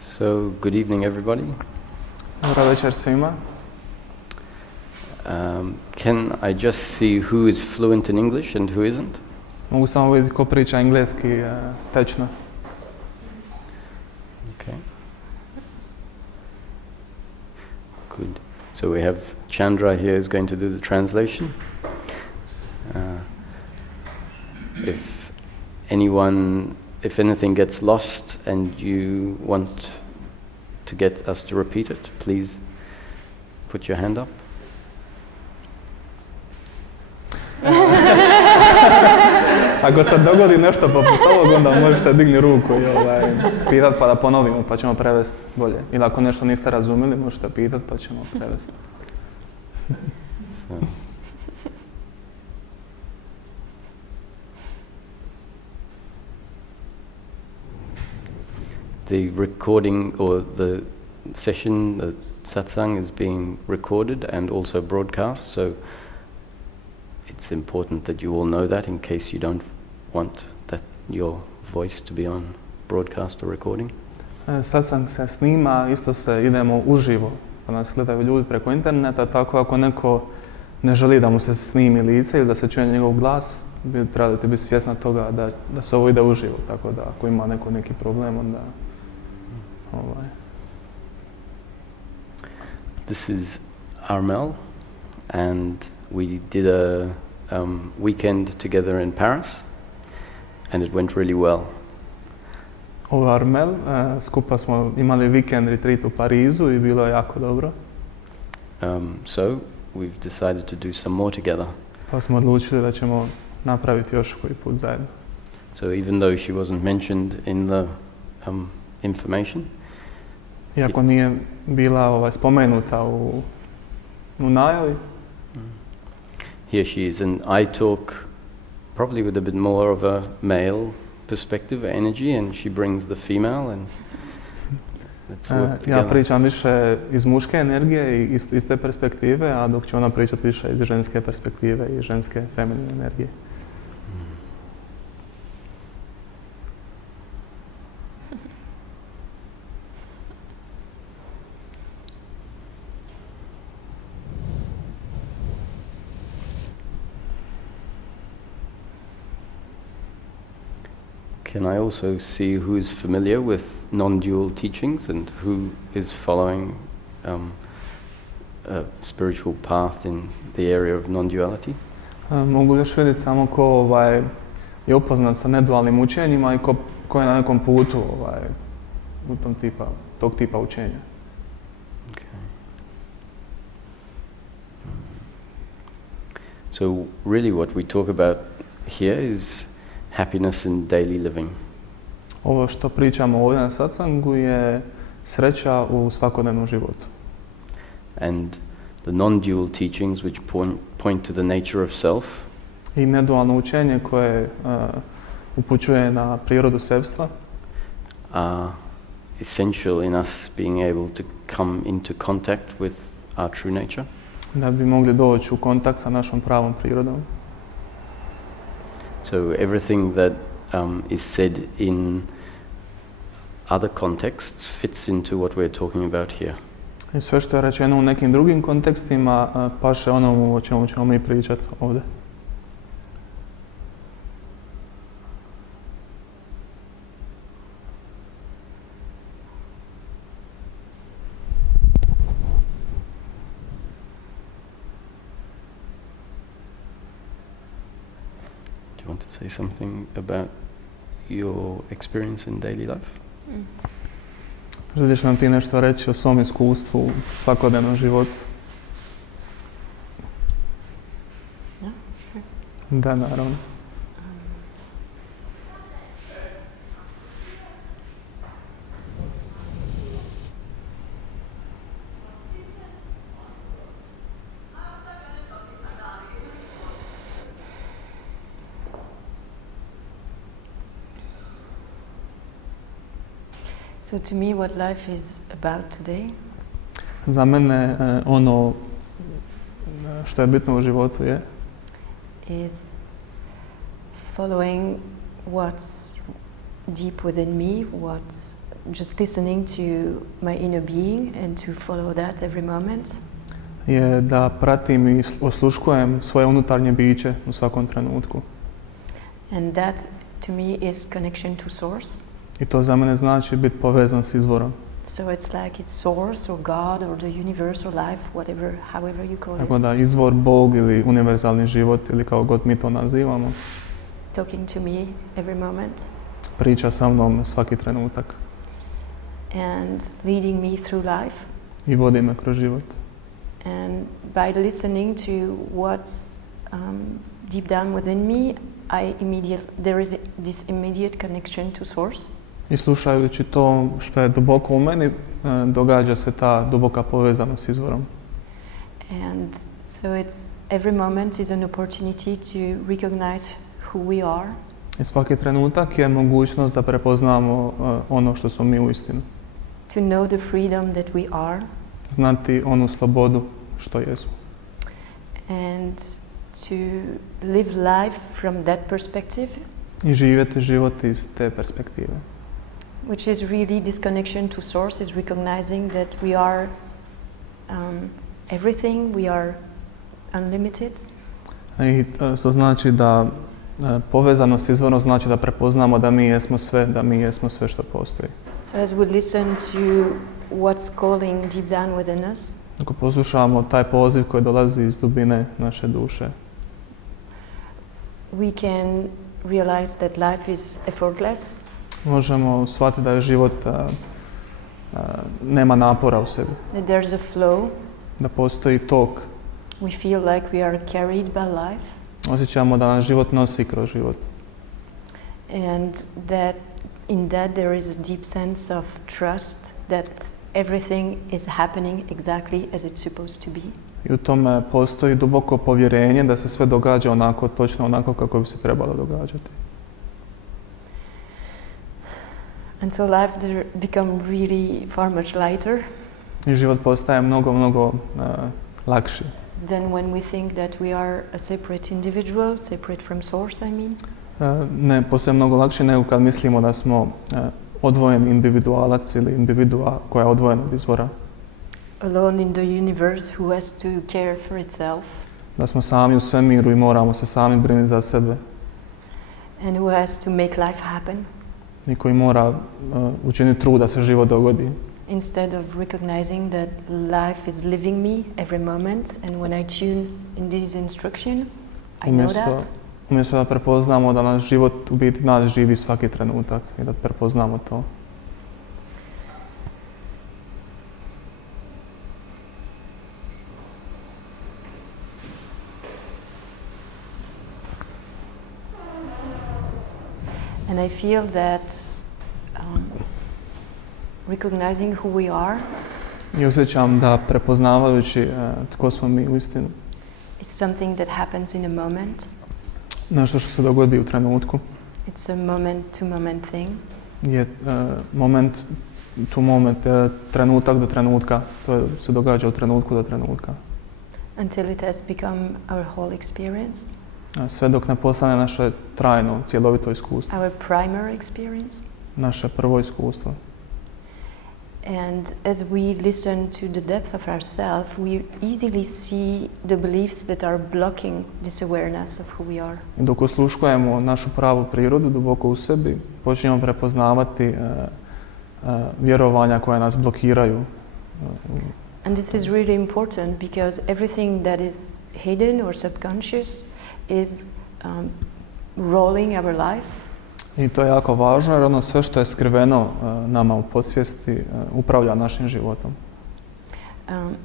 So, good evening everybody. Dobro večer svima. Can I just see who is fluent in English and who isn't? Mogu samo vidjeti ko priča engleski tečno. Okay. Good. So we have Chandra here is going to do the translation. If anything gets lost and you want to get us to repeat it, please put your hand up. Ako se dogodi nešto poput ovog, onda možete digni ruku i pitat pa da ponovimo, pa ćemo prevesti bolje. Ili ako nešto niste razumjeli, možete pitat pa ćemo prevesti. The recording or the session, the satsang, is being recorded and also broadcast, so it's important that you all know that in case you don't want that your voice to be on broadcast or recording. Satsang se snima, isto se idemo uživo, pa nas gledaju ljudi preko interneta, tako ako neko ne želi da mu se snimi lice ili da se čuje njegov glas, bi trebali biti svjesna toga da se ovo ide uživo, tako da ako ima neki problem, onda This is Armel, and we did a weekend together in Paris, and it went really well. Ovo je Armel, skupa smo imali weekend retreat u Parizu i bilo je jako dobro. So we've decided to do some more together. Pa smo odlučili da ćemo napraviti još koji put zajedno. So even though she wasn't mentioned in the information, iako nije bila spomenuta u najavi, here she is, and I talk probably with a bit more of a male perspective, energy, and she brings the female, and let's work together. Ja pričam više iz muške energije i iz te perspektive, a dok će ona pričati više iz ženske perspektive i ženske feminine energije. Can I also see who is familiar with non-dual teachings and who is following a spiritual path in the area of non-duality? Mogu još vidjeti samo ko je upoznat sa nedualnim učenjima i ko je na nekom putu u tog tipa učenja. Okay. So really what we talk about here is happiness in daily living. Ovo što pričamo ovdje na satsangu je sreća u svakodnevnom životu. And the non-dual teachings which point to the nature of self. I nedualno učenje koje upućuje na prirodu sebstva. Are essential in us being able to come into contact with our true nature. Da bi mogli doći u kontakt sa našom pravom prirodom. So everything that is said in other contexts fits into what we're talking about here. I sve što je rečeno u nekim drugim kontekstima paše onomu o čemu ćemo mi pričati ovdje. Want to say something about your experience in daily life? Želiš nam ti nešto reći o svom iskustvu u svakodnevnom životu? Ja, sure. Da, naravno. So to me what life is about today Za mene ono što je bitno u životu je is following what's deep within me, just listening to my inner being and to follow that every moment. Je da pratim i osluškujem svoje unutarnje biće u svakom trenutku. And that to me is connection to source. I to za mene znači biti povezan s izvorom. So it's like it's source or God or the universe or life, whatever, however you call Tako it. da izvor, Bog ili univerzalni život ili kao god mi to nazivamo, Talking to me every moment priča sa mnom svaki trenutak and leading me through life. i vodi me kroz život. And by listening to what's deep down within me, there is this immediate connection to source. I slušajući to što je duboko u meni, događa se ta duboka povezanost s izvorom. And so every moment is an opportunity to recognize who we are. I svaki trenutak je mogućnost da prepoznamo ono što smo mi uistinu. To know the freedom that we are. Znati onu slobodu što jesmo. And to live life from that perspective. I živjeti život iz te perspektive. Which is really this connection to source, is recognizing that we are everything, we are unlimited. I to znači da povezanost s izvorom znači da prepoznamo da mi jesmo sve što postoji. So as we listen to what's calling deep down within us, ako poslušamo taj poziv koji dolazi iz dubine naše duše, we can realize that life is effortless. Možemo shvatiti da je život nema napora u sebi. That there's a flow. Da postoji tok. We feel like we are carried by life. Osjećamo da nas život nosi kroz život. And that in that there is a deep sense of trust that everything is happening exactly as it's supposed to be. I u tome postoji duboko povjerenje da se sve događa onako, točno onako kako bi se trebalo događati. And so life become really far much lighter. I život postaje mnogo lakši. Than when we think that we are a separate individual, separate from source, I mean. Ne postoje mnogo lakši nego kad mislimo da smo odvojen individualac ili individua koja je odvojena od izvora. Alone in the universe who has to care for itself. Da smo sami u svemiru i moramo se sami brinuti za sebe. And who has to make life happen. I koji mora učiniti trud da se život dogodi. Instead of recognizing that life is living me every moment, and when I tune in this instruction, I know that. Umjesto da prepoznamo da naš život u biti nas živi svaki trenutak i da prepoznamo to. And I feel that recognizing who we are, i osjećam da prepoznavajući tko smo mi uistinu, is something that happens in a moment. Nešto što se dogodi u trenutku. It's a moment to moment thing. Je moment to moment, trenutak do trenutka. To se događa od trenutku do trenutka. Until it has become our whole experience. Sve dok ne postane naše trajno, cjelovito iskustvo. Our primary experience. Naše prvo iskustvo. And as we listen to the depth of ourselves, we easily see the beliefs that are blocking this awareness of who we are. I dok osluškujemo našu pravu prirodu duboko u sebi, počinjemo prepoznavati vjerovanja koja nas blokiraju. And this is really important because everything that is hidden or subconscious is rolling our life. I to je jako važno jer ono sve što je skriveno nama u podsvijesti upravlja našim životom.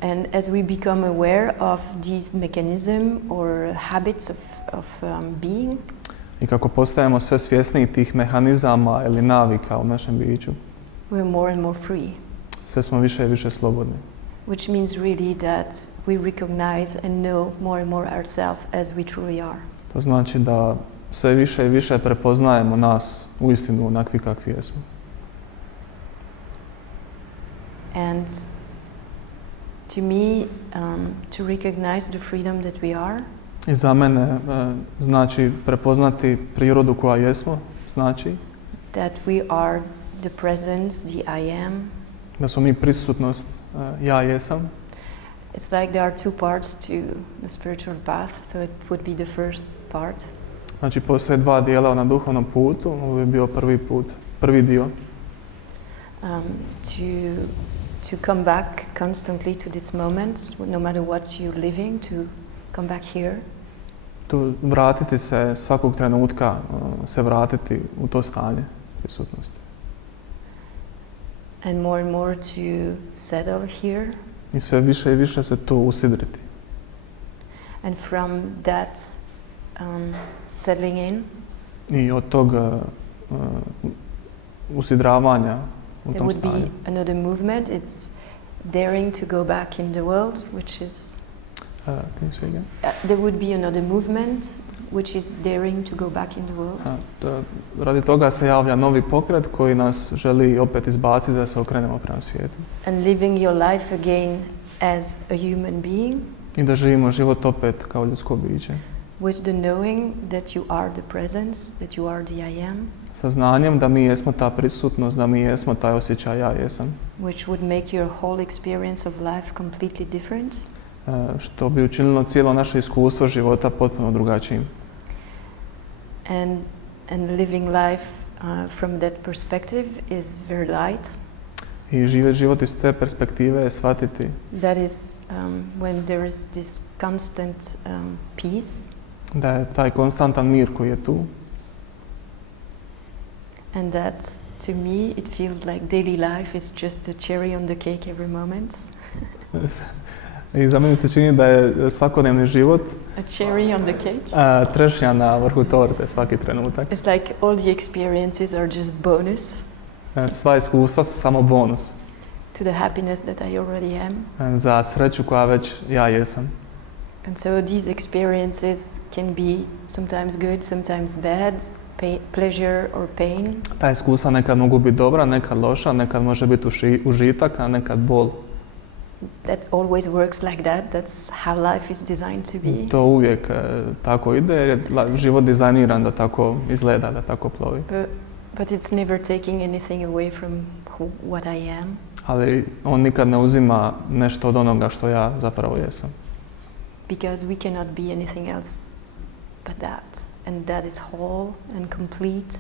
And as we become aware of these mechanism or habits of being, i kako postajemo sve svjesniji tih mehanizama ili navika u našem biću, we're more and more free. Sve smo više i više slobodni. Which means really that we recognize and know more and more ourselves as we truly are. To znači da sve više i više prepoznajemo nas uistinu onakvi kakvi jesmo. And to me, to recognize the freedom that we are. I za mene znači prepoznati prirodu koja jesmo, znači that we are the presence, the I am. Da smo mi prisutnost, ja jesam. It's like there are two parts to the spiritual path, so it would be the first part. Znači postoje dva dijela na duhovnom putu, ovo je bio prvi dio. To come back constantly to this moment, no matter what you're living, to come back here. Tu vratiti se svakog trenutka, se vratiti u to stanje prisutnosti. And more to settle here. I sve više i više se tu usidriti. And from that settling in, i od tog usidravanja u there tom would stanju. be another movement. It's daring to go back in the world, which is Can you say again? there would be another movement which is daring to go back in the world. Radi toga se javlja novi pokret koji nas želi opet izbaciti da se okrenemo prema svijetu. And living your life again as a human being. I da živimo život opet kao ljudsko biće. With the knowing that you are the presence, that you are the I am. Sa znanjem da mi jesmo ta prisutnost, da mi jesmo taj osjećaj ja jesam. Which would make your whole experience of life completely different. Što bi učinilo cijelo naše iskustvo života potpuno drugačijim. And living life from that perspective is very light. I živjeti život iz te perspektive je shvatiti. That is when there is this constant peace. Da je taj konstantan mir koji je tu. And that to me it feels like daily life is just a cherry on the cake every moment. I za mene se čini da je svakodnevni život A cherry on the cake. Trešnja na vrhu torte svaki trenutak. It's like all the experiences are just bonus. Sva iskustva su samo bonus. To the happiness that I already am. Za sreću koja već ja jesam. And so these experiences can be sometimes good, sometimes bad, pleasure or pain. Ta iskustva nekad mogu biti dobra, nekad loša, nekad može biti užitak, a nekad bol. That always works like that. That's how life is designed to be. To uvijek tako ide jer je život dizajniran da tako izgleda, da tako plovi. But it's never taking anything away from what I am. Ali on nikad ne uzima nešto od onoga što ja zapravo jesam. Because we cannot be anything else but that. And that is whole and complete.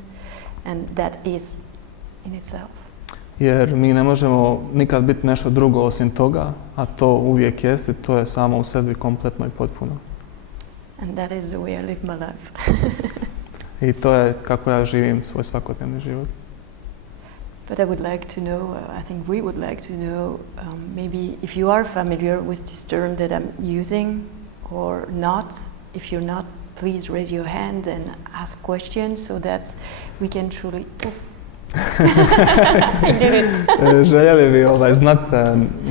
And that is in itself. Jer mi ne možemo nikad biti nešto drugo osim toga, a to uvijek jest i to je samo u sebi kompletno i potpuno. And that is the way I live my life. I to je kako ja živim svoj svakodnevni život. But I would like to know, I think we would like to know, maybe if you are familiar with this term that I'm using or not. If you're not, please raise your hand and ask questions so that we can truly... I did it. Željeli bi znati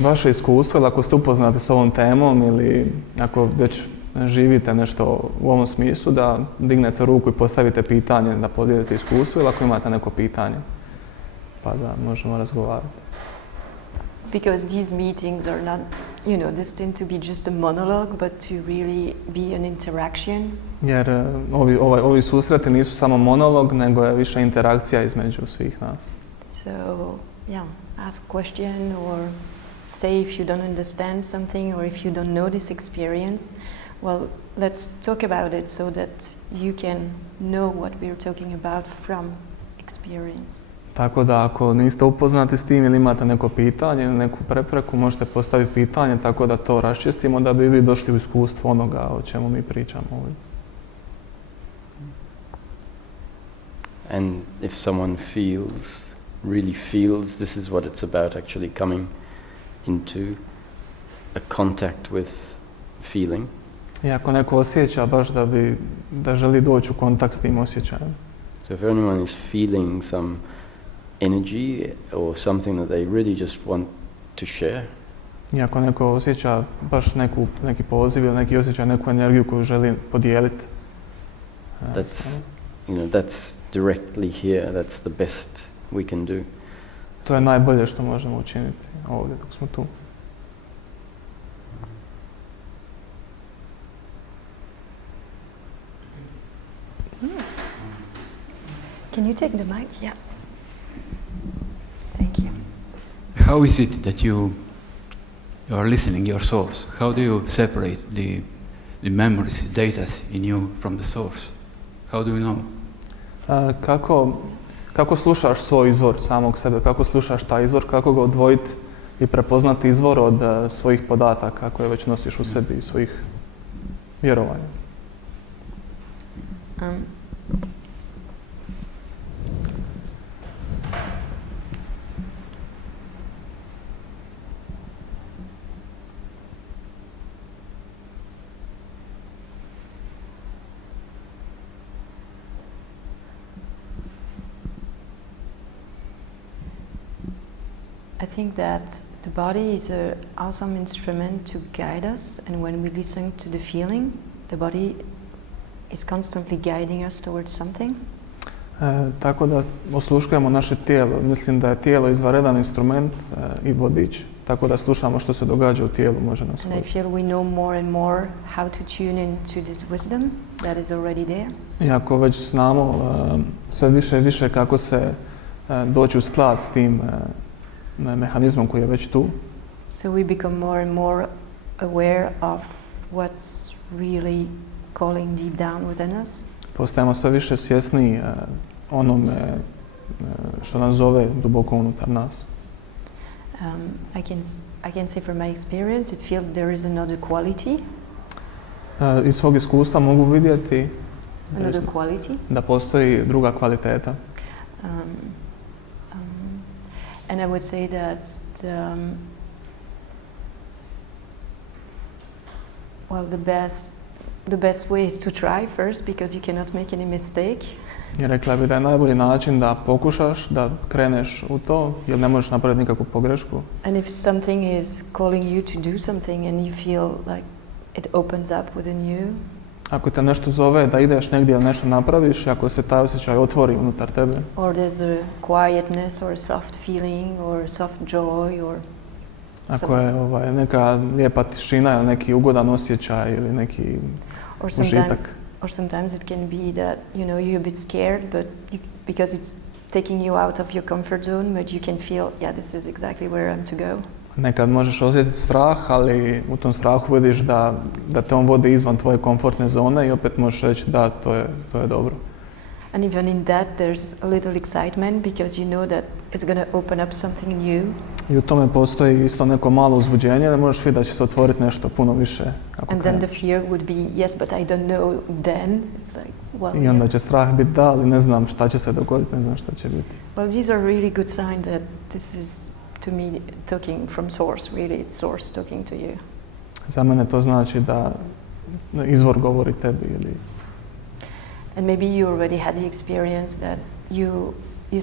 vaše iskustvo ili ako ste upoznati s ovom temom ili ako već živite nešto u ovom smislu da dignete ruku i postavite pitanje da podijelite iskustvo ili ako imate neko pitanje pa da možemo razgovarati. Because these meetings are not, destined to be just a monologue, but to really be an interaction. Jer ovi susreti nisu samo monolog, nego je više interakcija između svih nas. So, ask question or say if you don't understand something or if you don't know this experience. Well, let's talk about it so that you can know what we're talking about from experience. Tako da ako niste upoznati s tim ili imate neko pitanje ili neku prepreku, možete postaviti pitanje tako da to raščistimo da bi vi došli u iskustvo onoga o čemu mi pričamo ovdje. And if someone really feels this is what it's about, actually coming into a contact with feeling. I ako neko osjeća baš da želi doći u kontakt s tim osjećajem. So if anyone is feeling some energy or something that they really just want to share. I ako neko osjeća baš neki poziv ili neki osjećaj, neku energiju koju želi podijeliti. That's directly here. That's the best we can do. To je najbolje što možemo učiniti ovdje dok smo tu. Can you take the mic? Yeah. how is it that you are listening your source? How do you separate the memories, data in you from the source? How do you know? Kako slušaš svoj izvor samog sebe, kako slušaš taj izvor, kako ga odvojiti i prepoznati izvor od svojih podataka koje već nosiš u sebi i svojih vjerovanja? I think that the body is an awesome instrument to guide us, and when we listen to the feeling, the body is constantly guiding us towards something. Tako da osluškujemo naše tijelo. Mislim da je tijelo izvanredan instrument i vodič, tako da slušamo što se događa u tijelu, može nas voditi. And I feel we know more and more how to tune into this wisdom that is already there. Iako već znamo sve više i više kako se doći u sklad s tim mehanizmom koji je već tu. So we become more and more aware of what's really calling deep down within us. Postajemo sve više svjesni onome što nas zove duboko unutar nas. I can say from my experience, it feels there is another quality. Iz svog iskustva mogu vidjeti da postoji druga kvaliteta. And I would say that the best way is to try first, because you cannot make any mistake. I rekla bi da je najbolji način da pokušaš, da kreneš u to, jer ne možeš napraviti nikakvu pogrešku. And if something is calling you to do something and you feel like it opens up within you. Ako te nešto zove da ideš negdje ili nešto napraviš, ako se taj osjećaj otvori unutar tebe. Or there's a quietness or a soft feeling or a soft joy or ako je neka lijepa tišina ili neki ugodan osjećaj ili neki užitak. Or sometimes it can be that, you know, you're a bit scared, but because it's taking you out of your comfort zone, but you can feel, yeah, this is exactly where I'm to go. Nekad možeš osjetiti strah, ali u tom strahu vidiš da te on vodi izvan tvoje komfortne zone i opet možeš reći da, to je dobro. And even in that there's a little excitement, because you know that it's going to open up something new. I u tome postoji isto neko malo uzbuđenje, da možeš vidjeti da će se otvoriti nešto puno više. And then the fear would be, yes, but I don't know then. It's like, well, I onda će strah biti da, ali ne znam šta će se dogoditi, ne znam šta će biti. Well, these are really good signs that this is, to me, talking from source. Really, it's source talking to you. Za mene to znači da izvor govori tebi ili... And maybe you already had the experience that you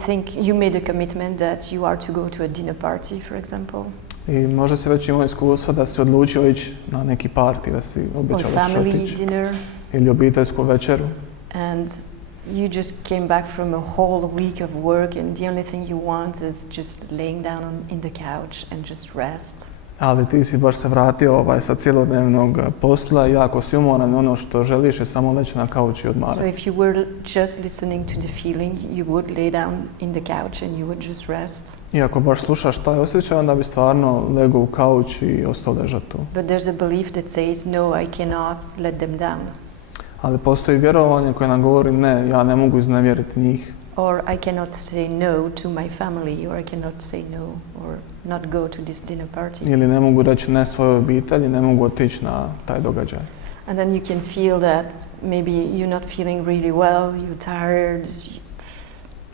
think you made a commitment that you are to go to a dinner party, for example. I možda si već imao iskustvo da si odlučio ići na neki party, da si obećao da ćeš otići. Dinner. Ili obiteljsku večeru. And you just came back from a whole week of work and the only thing you want is just laying down in the couch and just rest. Ali ti si baš se vratio sa cjelodnevnog posla i jako si umoran, ono što želiš je samo leći na kauč i odmarati. So if you were just listening to the feeling, you would lay down in the couch and you would just rest. I ako baš slušaš taj osjećaj, onda bi stvarno legao u kauč i ostao ležati tu. But there's a belief that says, no, I cannot let them down. Ali postoji vjerovanje koje nam govori, ne, ja ne mogu iznevjeriti njih. Or I cannot say no to my family, or I cannot say no, or not go to this dinner party. Ili ne mogu reći ne svojoj obitelji, ne mogu otići na taj događaj. And then you can feel that maybe you're not feeling really well, you're tired,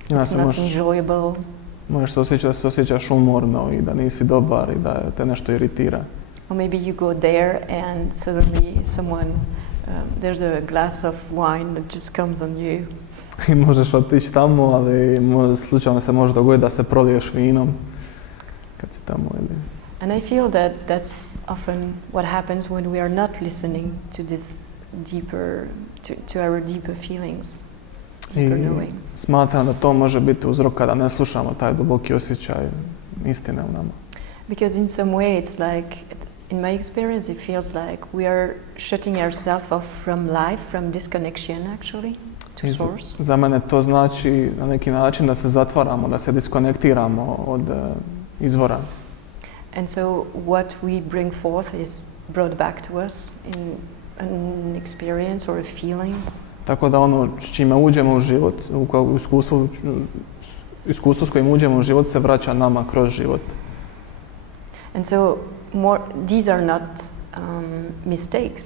it's not enjoyable. Možeš se osjećati da se osjećaš umorno i da nisi dobar i da te nešto iritira. Or maybe you go there and suddenly there's a glass of wine that just comes on you. I možeš otići tamo, ali slučajno se može dogoditi da se proliješ vinom kad si tamo. And I feel that that's often what happens when we are not listening to this deeper, to our deeper feelings, deeper knowing. Smatram da to može biti uzrok kada ne slušamo taj duboki osjećaj istine u nama. Because in some way it's like, in my experience it feels like we are shutting ourselves off from life, from disconnection actually. Za mene to znači na neki način da se zatvaramo, da se diskonektiramo od izvora. And so what we bring forth is brought back to us in an experience or a feeling. Tako da ono s čime uđemo u život, iskustvo s kojim uđemo u život se vraća nama kroz život. And so these are not mistakes.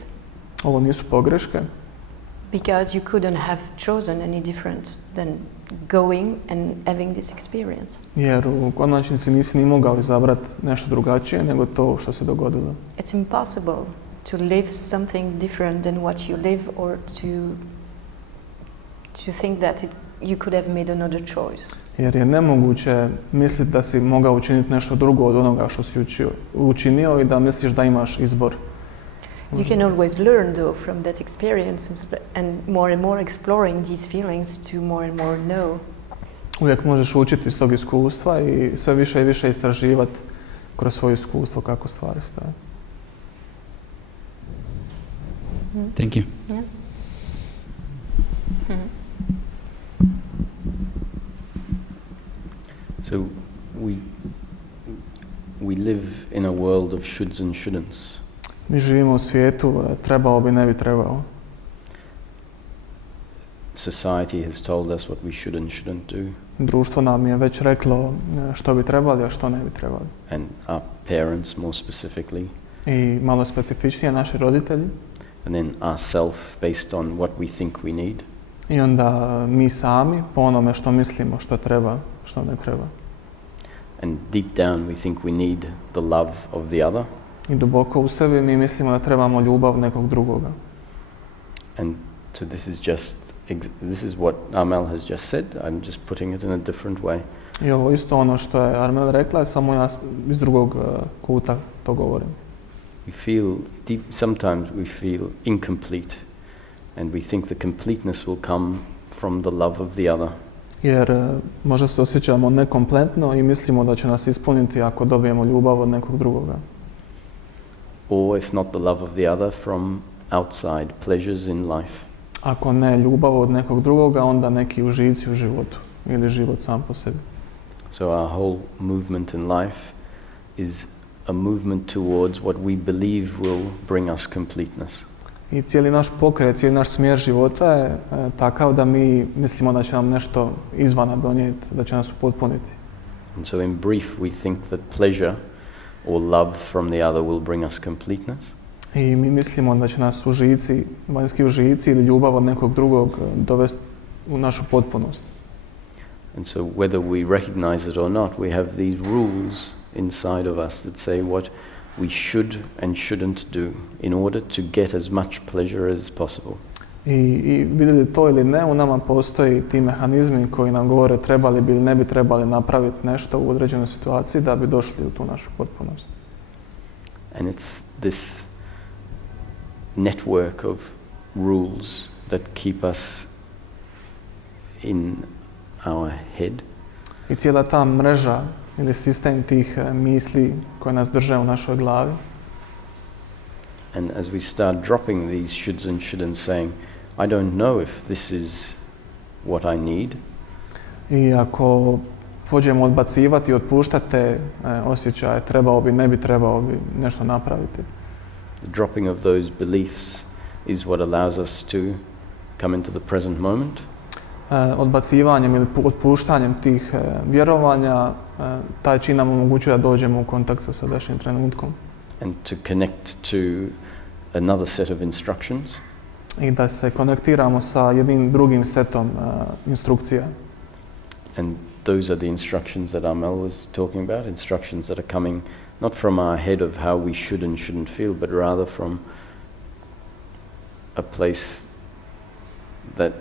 Ovo nisu pogreške. Because you couldn't have chosen any different than going and having this experience. Jer u konačnici nisi ni mogao izabrati nešto drugačije nego to što se dogodilo. It's impossible to live something different than what you live, or to think that you could have made another choice. Jer je nemoguće misliti da si mogao učiniti nešto drugo od onoga što si učinio i da misliš da imaš izbor. You can always learn though from that experience and more exploring these feelings to more and more know. Uvijek možeš učiti iz tog iskustva i sve više i više istraživati kroz svoje iskustvo kako stvari stoje. Thank you. Yeah. So we live in a world of shoulds and shouldn'ts. Mi živimo u svijetu, trebao bi, ne bi trebao. Society has told us what we should and shouldn't do. Društvo nam je već reklo što bi trebali, a što ne bi trebali. And our parents more specifically. I malo specifičnije naši roditelji. And then ourself based on what we think we need. I onda mi sami po onome što mislimo, što treba, što ne treba. And deep down we think we need the love of the other. I duboko u sebi mi mislimo da trebamo ljubav nekog drugoga. And so this is what Amel has just said. I'm just putting it in a different way. I ovo isto ono što je Armel rekla, samo ja iz drugog kuta to govorim. Sometimes we feel incomplete, and we think the completeness will come from the love of the other. Jer možda se osjećamo nekompletno i mislimo da će nas ispuniti ako dobijemo ljubav od nekog drugoga. Or if not the love of the other, from outside pleasures in life. Ako ne ljubav od nekog drugoga, onda neki užici u životu ili život sam po sebi. So our whole movement in life is a movement towards what we believe will bring us completeness. I cijeli naš pokret, cijeli naš smjer života je takav da mi mislimo da će nam nešto izvana donijeti, da će nas upotpuniti. And so in brief, we think that pleasure or love from the other will bring us completeness. I mi mislimo da će nas užici, vanjski užici ili ljubav od nekog drugog dovesti u našu potpunost. And so whether we recognize it or not, we have these rules inside of us that say what we should and shouldn't do in order to get as much pleasure as possible. I vidjeli to ili ne, u nama postoji ti mehanizmi koji nam govore trebali bi ili ne bi trebali napraviti nešto u određenoj situaciji da bi došli u tu našu potpunost. And it's this network of rules that keep us in our head. I cijela ta mreža ili sistem tih misli koje nas drže u našoj glavi. And as we start dropping these shoulds and shouldn'ts, saying, I don't know if this is what I need. I ako pođemo odbacivati i otpuštati te osjećaje, trebao bi, ne bi trebao bi nešto napraviti. The dropping of those beliefs is what allows us to come into the present moment. Odbacivanjem ili otpuštanjem tih vjerovanja, taj čin nam omogućuje da dođemo u kontakt sa sadašnjim trenutkom. And to connect to another set of instructions. I da se konektiramo sa jednim drugim setom instrukcija. And those are the instructions that Amel was talking about, instructions that are coming not from our head of how we should and shouldn't feel, but rather from a place that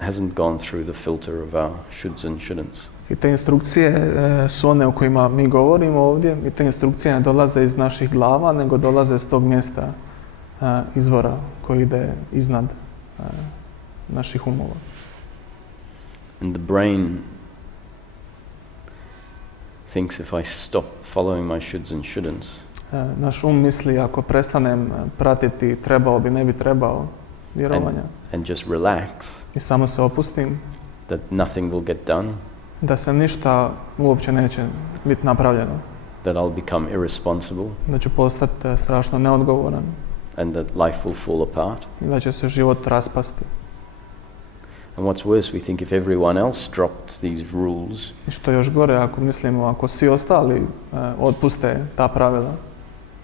hasn't gone through the filter of our shoulds and shouldn'ts. I te instrukcije su one o kojima mi govorimo ovdje, i te instrukcije ne dolaze iz naših glava, nego dolaze iz tog mjesta izvora koji ide iznad naših umova. And the brain thinks if I stop following my shoulds and shouldn'ts, naš misli ako prestanem pratiti trebao bi, ne bi trebao vjerovanja and just relax, i samo se opustim, that nothing will get done, da se ništa uopće neće biti napravljeno. that I'll become irresponsible da ću postati strašno neodgovoran and that life will fall apart. i da će se život raspasti. And what's worse, we think if everyone else dropped these rules, I što je još gore, ako mislimo, ako svi ostali otpuste ta pravila,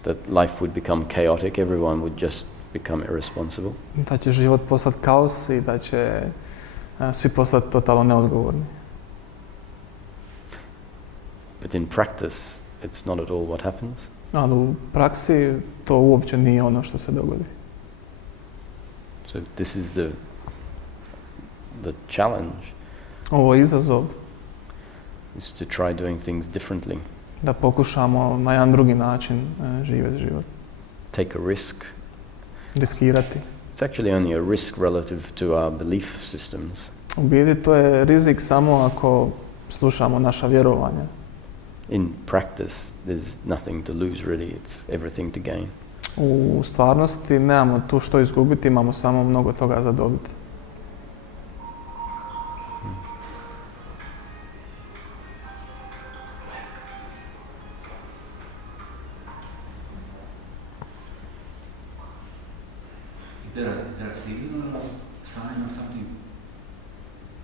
that life would become chaotic, everyone would just become irresponsible. da će život postati kaos i da će svi postati totalno neodgovorni. But in practice, it's not at all what happens. Ali u praksi to uopće nije ono što se dogodi. So this is the challenge, Ovo je izazov is to try doing things differently. da pokušamo na jedan drugi način živjeti život. Take a risk. Riskirati. It's actually only a risk relative to our belief systems. U biti to je rizik samo ako slušamo naša vjerovanja. In practice, there's nothing to lose really, it's everything to gain. U stvarnosti nemamo tu što izgubiti, imamo samo mnogo toga za dobiti. Is there a signal or sign or something?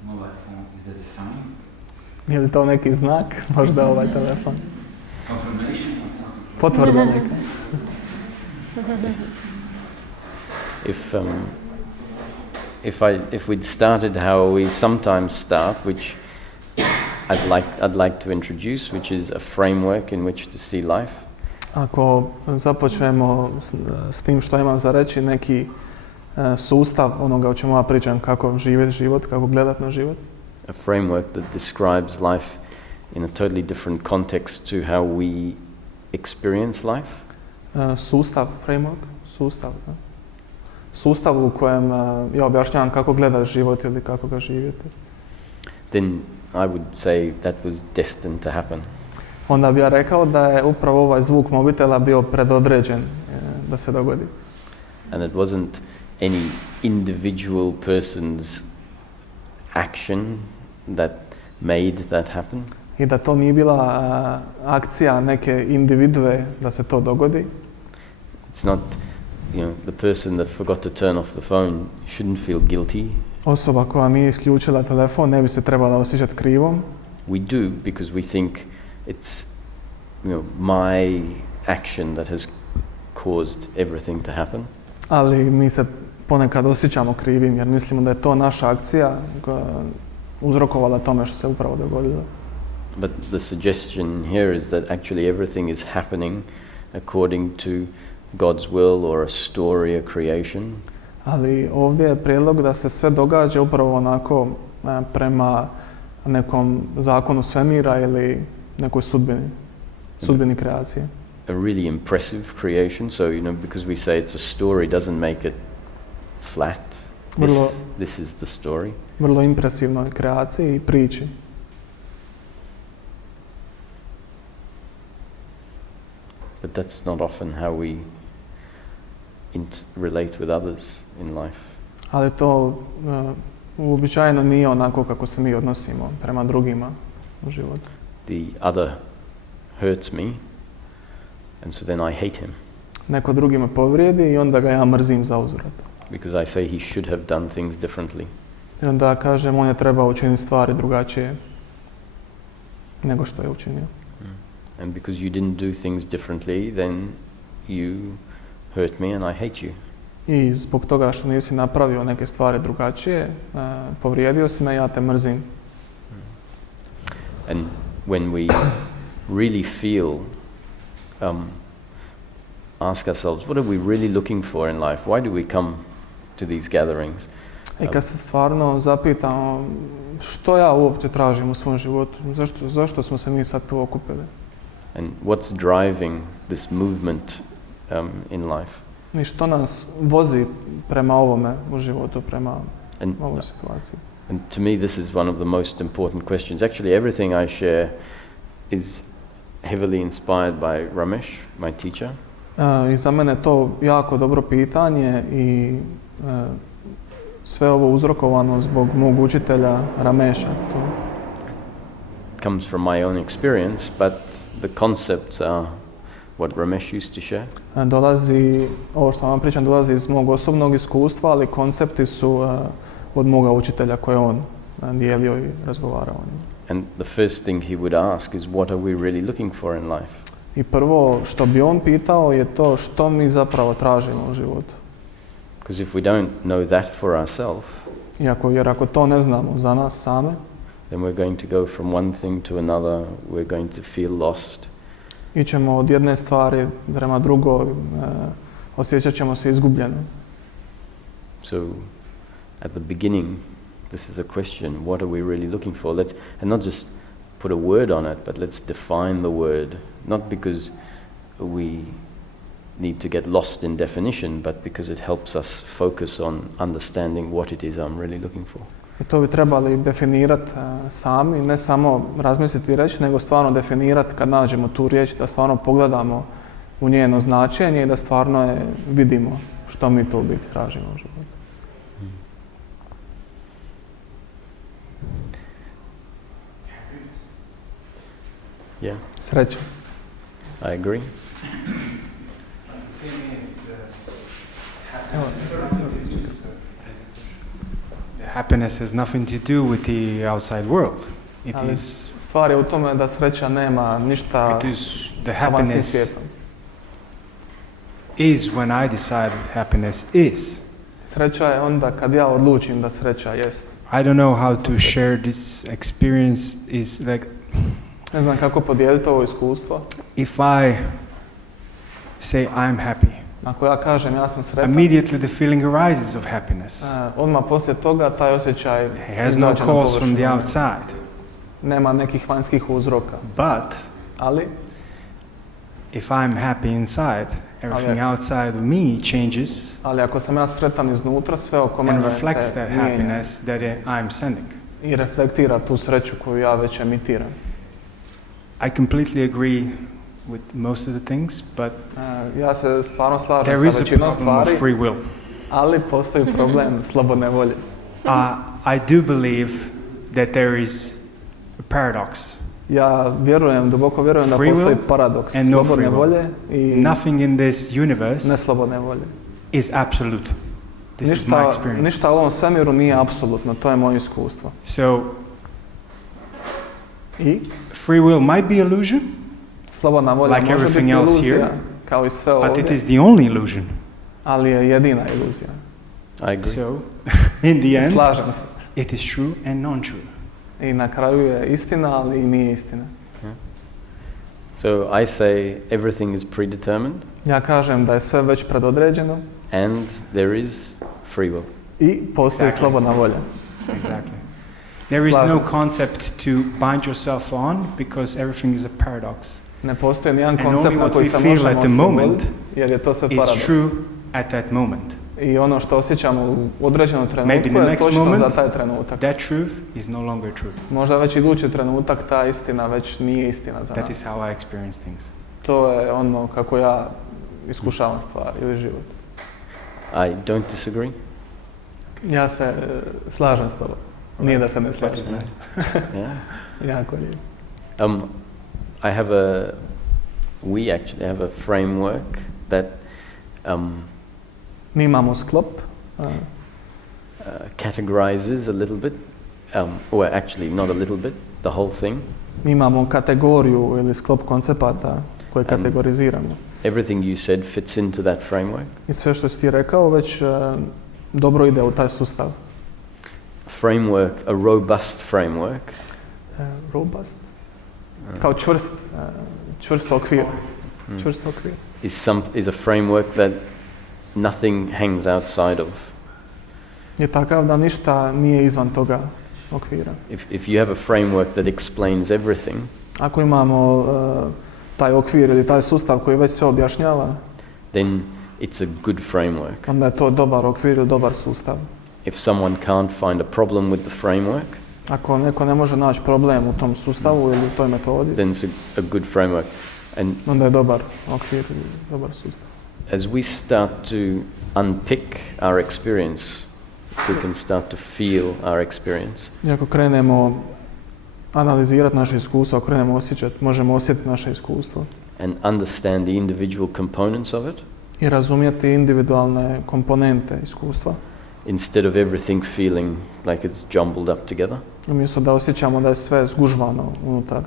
Mobile phone, is there a sign? Je li to neki znak, možda ovaj telefon? Confirmation or something? Potvrda neka. If we'd started how we sometimes start, which I'd like to introduce, which is a framework in which to see life. Ako započnemo s tim što imam za reći, neki sustav onoga o čemu ja pričam, kako živjeti život, kako gledati na život. A framework that describes life in a totally different context to how we experience life. Sustav, framework, sustav. Da? Sustav u kojem ja objašnjavam kako gledaš život ili kako ga živjeti. Then I would say that was destined to happen. Onda bi ja rekao da je upravo ovaj zvuk mobitela bio predodređen da se dogodi. And it wasn't any individual person's action that made that happen. I da to nije bila akcija neke individue da se to dogodi. It's not, the person that forgot to turn off the phone shouldn't feel guilty. Osoba koja nije isključila telefon ne bi se trebala osjećati krivom. We do because we think it's my action that has caused everything to happen. Ali mi se ponekad osjećamo krivim jer mislimo da je to naša akcija koja uzrokovala tome što se upravo dogodilo. But the suggestion here is that actually everything is happening according to God's will or a story, a creation. Ali ovdje je prijedlog da se sve događa upravo onako prema nekom zakonu svemira ili nekoj sudbini kreacije. A really impressive creation, so because we say it's a story doesn't make it flat. This is the story. Vrlo impresivnoj kreaciji i priči. But that's not often how we relate with others in life. Ali to uobičajeno nije onako kako se mi odnosimo prema drugima u životu. The other hurts me, and so then I hate him. Neko drugi me povrijedi i onda ga ja mrzim za uzvrat. Because I say he should have done things differently. I onda kažem on je trebao učiniti stvari drugačije nego što je učinio. And because you didn't do things differently, then you hurt me and I hate you. I zbog toga što nisi napravio neke stvari drugačije, povrijedio si me, ja te mrzim. And when we really feel, ask ourselves, what are we really looking for in life? Why do we come to these gatherings? I kad se stvarno zapitamo što ja uopće tražim u svom životu, zašto smo se mi sad tu okupili? And what's driving this movement in life? I što nas vozi prema ovome u životu, prema ovoj situaciji? And to me this is one of the most important questions. Actually everything I share is heavily inspired by Ramesh, my teacher. I za mene je to jako dobro pitanje i sve ovo uzrokovano zbog mog učitelja Rameša. comes from my own experience, but the concepts are what Ramesh used to share. Ovo što vam pričam dolazi iz mog osobnog iskustva, ali koncepti su od moga učitelja koje on dijelio i razgovarao o njima. And the first thing he would ask is, what are we really looking for in life? I prvo što bi on pitao je to što mi zapravo tražimo u životu. Because if we don't know that for ourselves, Jer ako to ne znamo za nas same, then we're going to go from one thing to another, we're going to feel lost. Ićemo od jedne stvari prema drugoj, osjećat ćemo se izgubljeno. So, at the beginning, this is a question, what are we really looking for? And not just put a word on it, but let's define the word. Not because we need to get lost in definition, but because it helps us focus on understanding what it is I'm really looking for. I to bi trebali definirati sami, ne samo razmisliti i reći, nego stvarno definirati kad nađemo tu riječ, da stvarno pogledamo u njeno značenje i da stvarno je vidimo što mi to u biti tražimo u životu. Yeah, Sreća. I agree. Happiness has nothing to do with the outside world. It Ali is stvar je u tome da sreća nema ništa the sa vanjskim happiness svijetom. is when I decide happiness is. Sreća je onda kad ja odlučim da sreća jest. I don't know how to share this experience. Is like Ne znam kako podijeliti ovo iskustvo. if I say I'm happy, Ako ja kažem ja sam sretan, immediately the feeling arises of happiness. odmah poslije toga taj osjećaj It has no izađe na cause from the površinu. outside. Nema nekih vanjskih uzroka. But Ali if I'm happy inside, everything outside of me changes ali ako sam ja sretan iznutra, sve oko and mene reflects se that mijenja happiness that I'm sending. i reflektira tu sreću koju ja već emitiram. I completely agree with most of the things, but Ja se stvarno slažem there sa is a većinom problem of stvari, free will. ali postoji problem slobodne volje. I do believe that there is a paradox. Ja duboko vjerujem da Free will postoji paradoks and no slobodne free will. volje i Nothing in this universe neslobodne volje. is absolute. This is my experience. Ništa u ovom svemiru nije apsolutno, to je moje iskustvo. So, I free will might be illusion, slobodna volja Like može biti everything else iluzija, here, kao i sve but it ovdje, is the only illusion. ali je jedina iluzija. I agree. So, in the end, Slažem se. it is true and non-true. I na kraju je istina, ali i nije istina. So I say everything is predetermined Ja kažem da je sve već predodređeno and there is free will. i postoji Exactly. slobodna volja. Exactly. There is no Slažem se. concept to bind yourself on because everything is a paradox. Ne postoji nijedan And koncept only na what koji we se feel možemo at the moment osloboditi, jer je to sve It's paradoks. true at that moment. I ono što osjećamo u određenom Maybe trenutku the je next točno moment, za taj trenutak. That truth is no longer true. Možda već idući trenutak ta istina već nije istina za That nas. is how I experience things. To je ono kako ja iskušavam stvari ili život. I don't disagree. Ja se slažem s tobom. Nije da se ne That slažem. is nice. Yeah. Jako lijepo. We actually have a framework that Mi imamo sklop categorizes a little bit, or actually not a little bit, the whole thing. Mi imamo kategoriju ili sklop koncepata koje kategoriziramo. Everything you said fits into that framework. I sve što si ti rekao već dobro ide u taj sustav. Framework, a robust framework, Robust? Kao čvrst okvir. Čvrst okvir. is a framework that nothing hangs outside of. Je takav da ništa nije izvan toga okvira. If you have a framework that explains everything, Ako imamo taj okvir ili taj sustav koji već sve objašnjava, then it's a good framework. onda je to dobar okvir ili dobar sustav. If someone can't find a problem with the framework, Ako neko ne može naći problem u tom sustavu ili u toj metodi, then it's a good framework. And onda je dobar okvir ili dobar sustav. as we start to unpick our experience, if we can start to feel our experience, I ako krenemo analizirati naše iskustvo, ako krenemo osjećati, možemo osjetiti naše iskustvo. And understand the individual components of it. I razumjeti individualne komponente iskustva. Instead of everything feeling like it's jumbled up together. Umjesto da osjećamo da je sve zgužvano unutar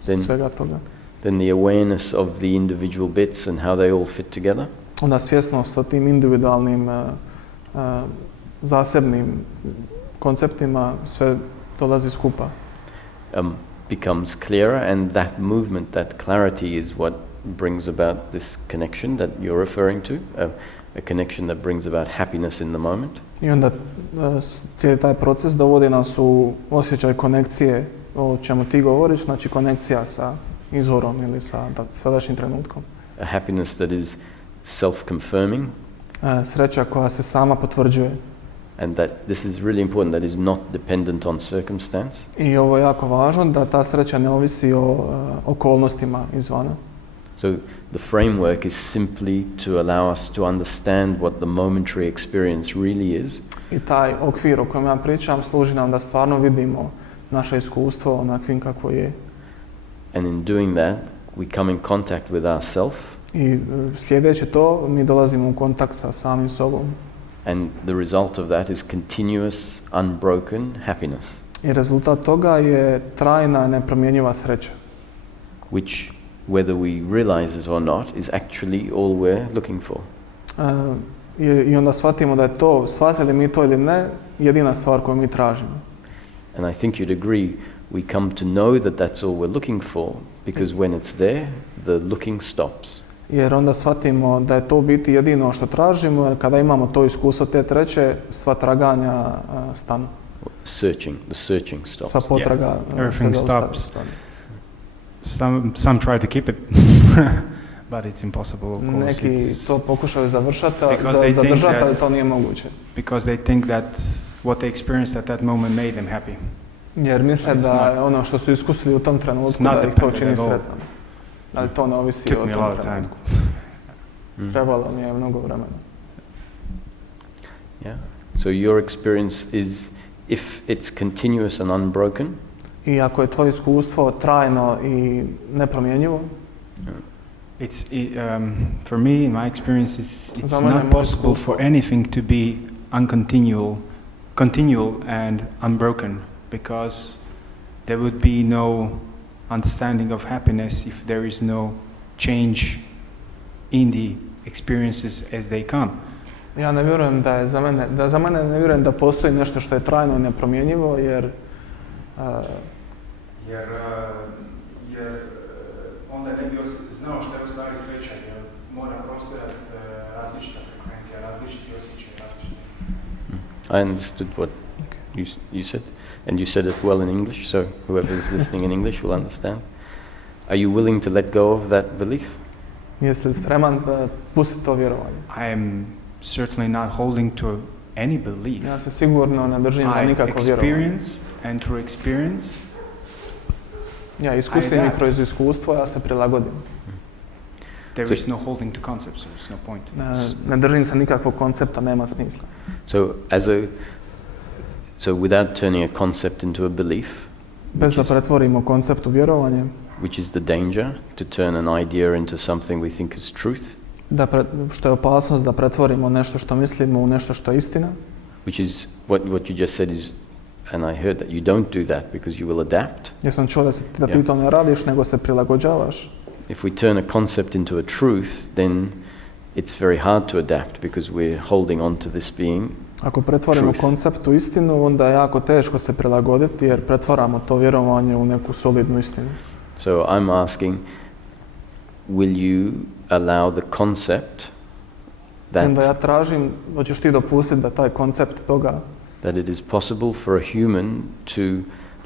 svega toga. Then the awareness of the individual bits and how they all fit together. Onda svjesnost o tim individualnim zasebnim konceptima sve dolazi skupa. Becomes clearer, and that movement, that clarity is what brings about this connection that you're referring to, a connection that brings about happiness in the moment. I onda cijeli taj proces dovodi nas u osjećaj konekcije o čemu ti govoriš, znači konekcija sa izvorom ili sa sadašnjim trenutkom. A happiness that is self-confirming. Sreća koja se sama potvrđuje. And that this is really important, that is not dependent on circumstance. I ovo je jako važno, da ta sreća ne ovisi o okolnostima izvana. So the framework is simply to allow us to understand what the momentary experience really is. I taj okvir o kojem ja pričam služi nam da stvarno vidimo naše iskustvo onakvim kako je. And in doing that, we come in contact with ourselves. I sljedeći to, mi dolazimo u kontakt sa samim sobom. And the result of that is continuous, unbroken happiness. I rezultat toga je trajna, nepromjenjiva sreća. Which, whether we realize it or not, is actually all we're looking for. I onda shvatimo da je to, shvatili mi to ili ne, jedina stvar koju mi tražimo. And I think you'd agree, we come to know that that's all we're looking for, because when it's there, the looking stops. Jer onda shvatimo da je to biti jedino što tražimo, jer kada imamo to iskustvo te treće, sva traganja stanu. The searching stops. Sva potraga everything stops. Some try to keep it, but it's impossible, of course. Neki to pokušaju zadržati, ali to nije moguće. Because they think that what they experienced at that moment made them happy. Jer misle da ono što su iskusili u tom trenutku da ih to čini sretnom. Ali to ne ovisi o tom trenutku. Trebalo mi je mnogo vremena. Yeah. So your experience is, if it's continuous and unbroken, i ako je tvoje iskustvo trajno i nepromjenjivo, for me, in my experience, it's not possible for anything to be continual and unbroken, because there would be no understanding of happiness if there is no change in the experiences as they come. Ja ne vjerujem da je za mene ne vjerujem da postoji nešto što je trajno i nepromjenjivo, jer onda ne bi znao što je u stvari sreća, jer mora postojati različita frekvencija, različiti osjećaj, različiti. I understood what you said, and you said it well in English, so whoever is listening in English will understand. Are you willing to let go of that belief? Jesi li spreman da pustiti to vjerovanje? I am certainly not holding to any belief. Ja se sigurno ne držim na nikakvo vjerovanje. And through experience, ja iskusim i kroz iskustvo, ja se prilagodim. There is no holding to concepts, so there's no point. Ne držim se nikakvog koncepta, nema smisla. So without turning a concept into a belief, bez da pretvorimo koncept u vjerovanje, which is the danger, to turn an idea into something we think is truth, što je opasnost da pretvorimo nešto što mislimo u nešto što je istina, which is what you just said is, and I heard that you don't do that because you will adapt. Ja sam čuo da ti to ne radiš, nego se prilagođavaš. If we turn a concept into a truth, then it's very hard to adapt because we're holding on to this being. Ako pretvorimo koncept u istinu, onda je jako teško se prilagoditi jer pretvaramo to vjerovanje u neku solidnu istinu. So I'm asking, will you allow the concept that... Onda ja tražim, hoćeš ti dopustiti da taj koncept toga that it is possible for a human to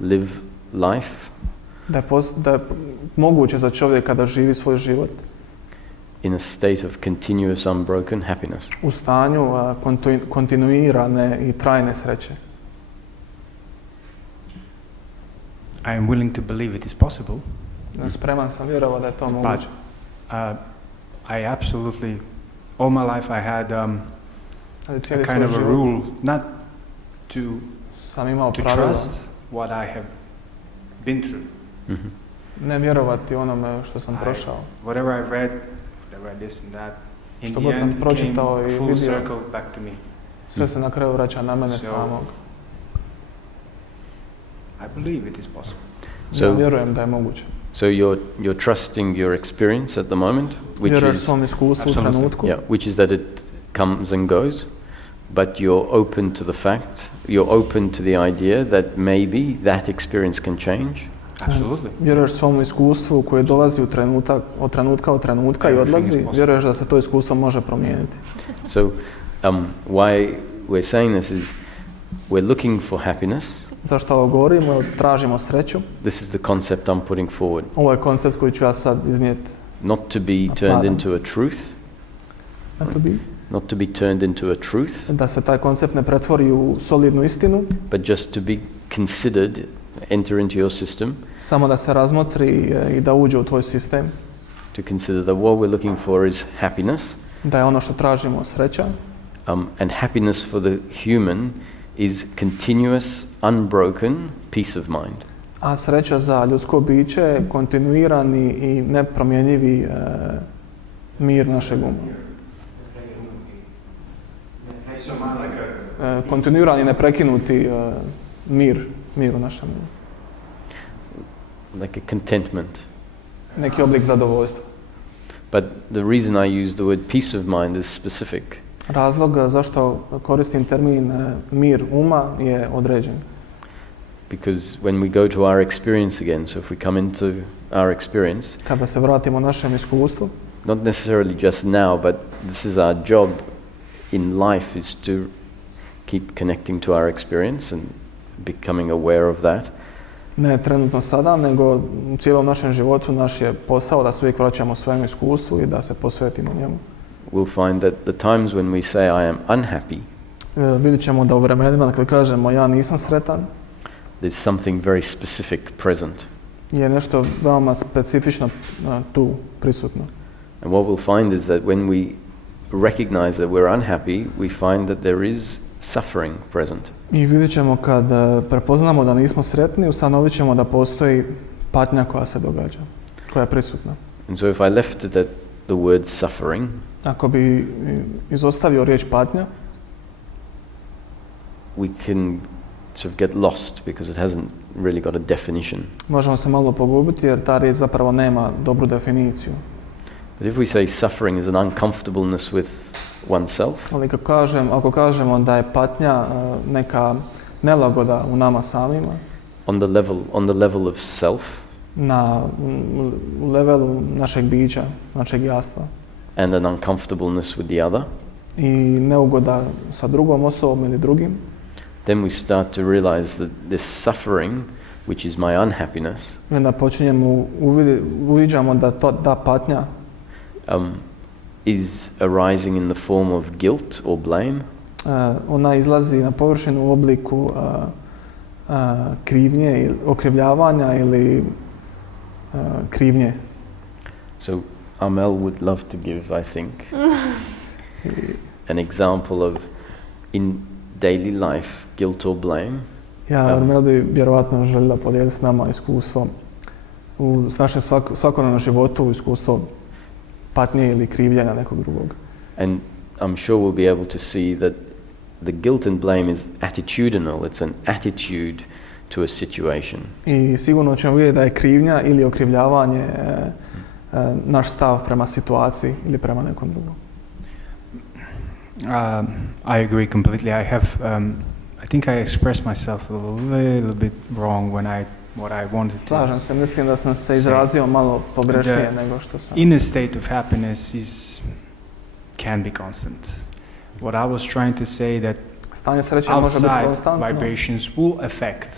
live life da je moguće za čovjeka da živi svoj život in a state of continuous unbroken happiness. U stanju kontinuirane i trajne sreće. I am willing to believe it is possible. Spreman sam vjerovao da je to moguće. I absolutely, all my life I had a kind of a rule not to trust what I have been through. Ne vjerovati onome što sam prošao. Whatever I read, whatever I this and that, in Što the god sam end it pročitao came i full vidio. circle back to me. Sve se na kraju vraća na mene So, samog. I believe it is possible. Ja vjerujem da je moguće. So you're trusting your experience at the moment, Vjeruješ svom iskustvu u trenutku. yeah, which is that it comes and goes, but you're open to the fact, you're open to the idea that maybe that experience can change. Absolutely. Vjeruješ svom iskustvu koje dolazi od trenutka i odlazi. Vjeruješ da se to iskustvo može promijeniti. So why we're saying this is we're looking for happiness. Zašto ovo govorimo? Tražimo sreću. This is the concept I'm putting forward. Ovo je koncept koji ću ja sad iznijeti. Not to be turned into a truth. Not to be turned into a truth. Da se taj koncept ne pretvori u solidnu istinu. But just to be considered, enter into your system. Samo da se razmotri i da uđe u tvoj sistem. To consider that what we're looking for is happiness. Da je ono što tražimo sreća. And happiness for the human is continuous, unbroken peace of mind. A sreća za ljudsko biće je kontinuirani i nepromjenjivi mir našeg uma. Kontinuirani, neprekinuti mir u našem umu. Like a contentment. Neki oblik zadovoljstva. But the reason I use the word peace of mind is specific. Razlog zašto koristim termin mir uma je određen. Because when we go to our experience again, so if we come into our experience, kada se vratimo našem iskustvu, not necessarily just now, but this is our job in life is to keep connecting to our experience and becoming aware of that. Ne trenutno sada, nego u cijelom našem životu naš je posao da se uvijek vraćamo svojem iskustvu i da se posvetimo njemu. We'll find that the times when we say I am unhappy, vidjet ćemo da u vremenima kad kažemo ja nisam sretan, there's something very specific present. Je nešto veoma specifično tu prisutno. And what we'll find is that when we recognize that we're unhappy, we find that there is suffering present. I vidjet ćemo kad prepoznamo da nismo sretni, ustanovit ćemo da postoji patnja koja se događa, koja je prisutna. And so if I left it at the word suffering, ako bi izostavio riječ patnja, we can sort of get lost because it hasn't really got a definition. Možemo se malo pogubiti jer ta riječ zapravo nema dobru definiciju. But if we say suffering is an uncomfortableness with oneself, ali ako kažemo da je patnja neka nelagoda u nama samima, on the level of self, u levelu našeg bića, našeg jastva, and an uncomfortableness with the other, i neugoda sa drugom osobom ili drugim, then we start to realize that this suffering, which is my unhappiness, i onda počinjemo uviđamo da ta patnja is arising in the form of guilt or blame. Ona izlazi na površinu u obliku krivnje, okrivljavanja ili krivnje. So Amel would love to give, I think, an example of in daily life guilt or blame. Amel bi vjerovatno željela podijeliti s nama iskustvo u našem svakodnevnom životu, iskustvo patnje ili krivljenja nekog drugog. And I'm sure we'll be able to see that the guilt and blame is attitudinal. It's an attitude to a situation. I sigurno ćemo vidjeti da je krivnja ili okrivljavanje naš stav prema situaciji ili prema nekom drugom. I agree completely. I think I expressed myself a little bit wrong when what I wanted to. Slažem se, mislim da sam se izrazio malo pogrešnije nego što sam. Inner state of happiness can be constant. What I was trying to say that stanje sreće može biti konstantno. Vibrations will affect.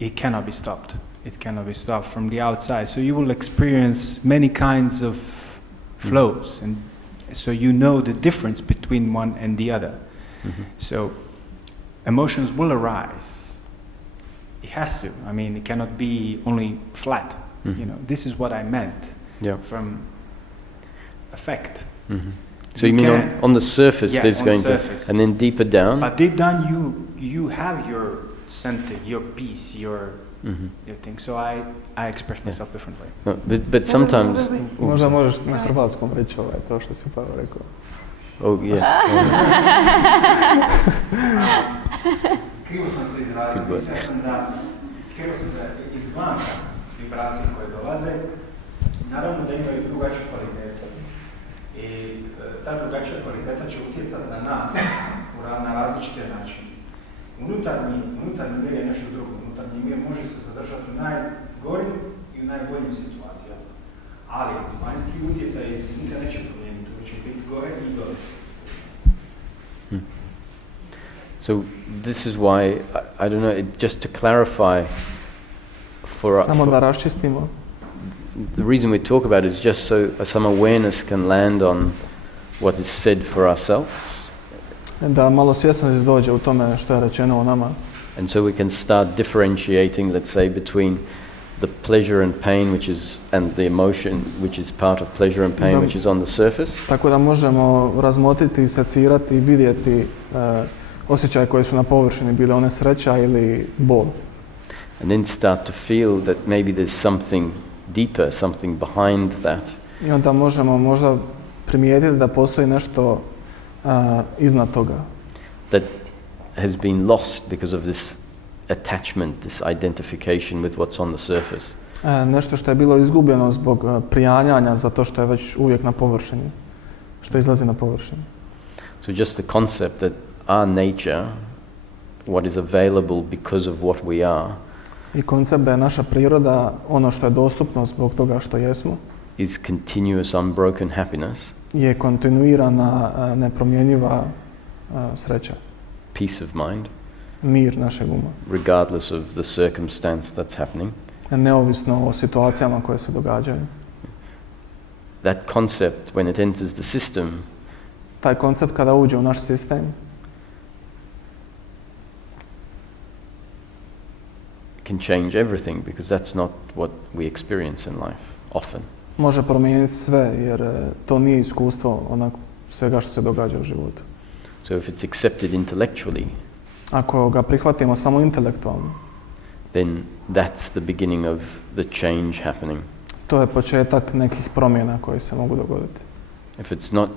It cannot be stopped. It cannot be stopped from the outside. So you will experience many kinds of flows, and so you know the difference between one and the other. Mm-hmm. So emotions will arise. It has to. I mean, it cannot be only flat. Mm-hmm. You know, this is what I meant. Yeah. From affect. Mm-hmm. So you mean on the surface there's going to, and then deeper down? But deep down you have your center, your peace, your you think. So I express myself differently. No, but sometimes... Možda možeš na hrvatskom reći to što si upravo rekao. Oh, yeah. Krivo sam se izrazio, mislio sam da izvan vibracije koje dolaze, naravno da imaju drugačiju kvalitetu. I ta drugačija kvaliteta će utjecati na nas na različite načine. Unutarnji mir je nešto drugo. Unutarnji mir može se zadržati u najgorim i u najboljim situacijama. Ali vanjski utjecaj se nikad neće promijeniti. To će biti gore i gore. So this is why, I don't know, just to clarify Samo da raščistimo. The reason we talk about it is just so some awareness can land on what is said for ourselves. Da malo svjesnost dođe u tome što je rečeno o nama. And so we can start differentiating, let's say, between the pleasure and pain, and the emotion, which is part of pleasure and pain, which is on the surface. Tako da možemo razmotriti, secirati i vidjeti osjećaje koje su na površini, bile one sreća ili bol. And then start to feel that maybe there's something deeper, something behind that. I onda možemo možda primijetiti da postoji nešto iznad toga. That has been lost because of this attachment, this identification with what's on the surface. Nešto što je bilo izgubljeno zbog prijanjanja za to što je već uvijek na površini, što izlazi na površinu. So just the concept that our nature, what is available because of what we are, i koncept da je naša priroda ono što je dostupno zbog toga što jesmo, is continuous unbroken happiness, je kontinuirana, nepromjenjiva sreća, peace of mind, mir našeg uma, regardless of the circumstance that's happening. Neovisno o situacijama koje se događaju. That concept, when it enters the system, taj koncept kada uđe u naš sistem, can change everything, because that's not what we experience in life often. Može promijeniti sve, jer to nije iskustvo onako svega što se događa u životu. So if it's accepted intellectually, ako ga prihvatimo samo intelektualno, then that's the beginning of the change happening. To je početak nekih promjena koje se mogu dogoditi. If it's not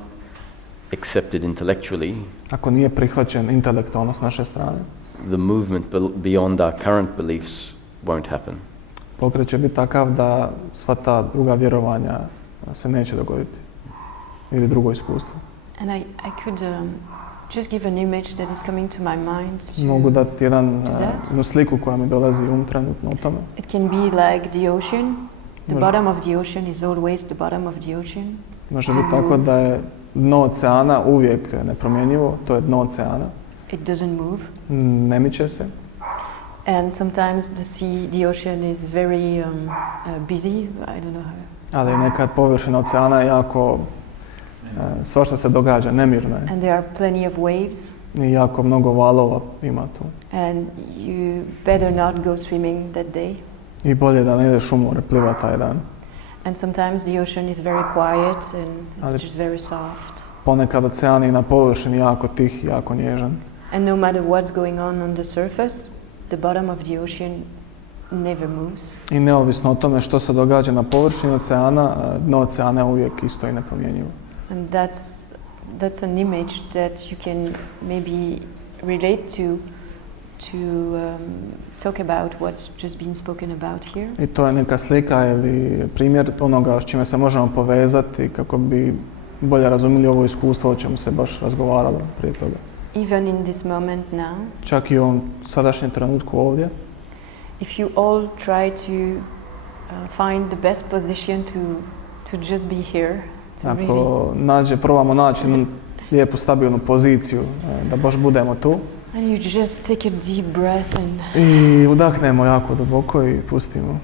accepted intellectually, ako nije prihvaćen intelektualno s naše strane, the movement beyond our current beliefs won't happen. Pokret će biti takav da sva ta druga vjerovanja se neće dogoditi. Ili drugo iskustvo. And I could just give an image that is coming to my mind. Mogu dati jednu sliku koja mi dolazi trenutno o tome. It can be like the ocean. The bottom of the ocean is always the bottom of the ocean. Može biti tako da je dno oceana uvijek nepromjenjivo, to je dno oceana. It doesn't move. Ne miče se. And sometimes the ocean is very busy. I don't know how. Ali nekad površina oceana je jako svašta se događa, nemirno je. And there are plenty of waves. I jako mnogo valova ima tu. And you better not go swimming that day. I bolje da ne ideš u more plivat taj dan. And sometimes the ocean is very quiet and it's just very soft. Ponekad ocean je na površini jako tih, jako nježan. And no matter what's going on the surface, the bottom of the ocean never moves. I neovisno o tome što se događa na površini oceana, dno oceana je uvijek isto i nepromjenjivo. And that's an image that you can maybe relate to talk about what's just been spoken about here. I to je neka slika ili primjer onoga s čime se možemo povezati kako bi bolje razumjeli ovo iskustvo o čemu se baš razgovaralo prije toga. Even in this moment now. Čak i u ovom sadašnjem trenutku ovdje. If you all try to find the best position to just be here. Ako probamo naći jednu lijepu stabilnu poziciju da baš budemo tu. And you just take a deep breath I udahnemo jako duboko i pustimo.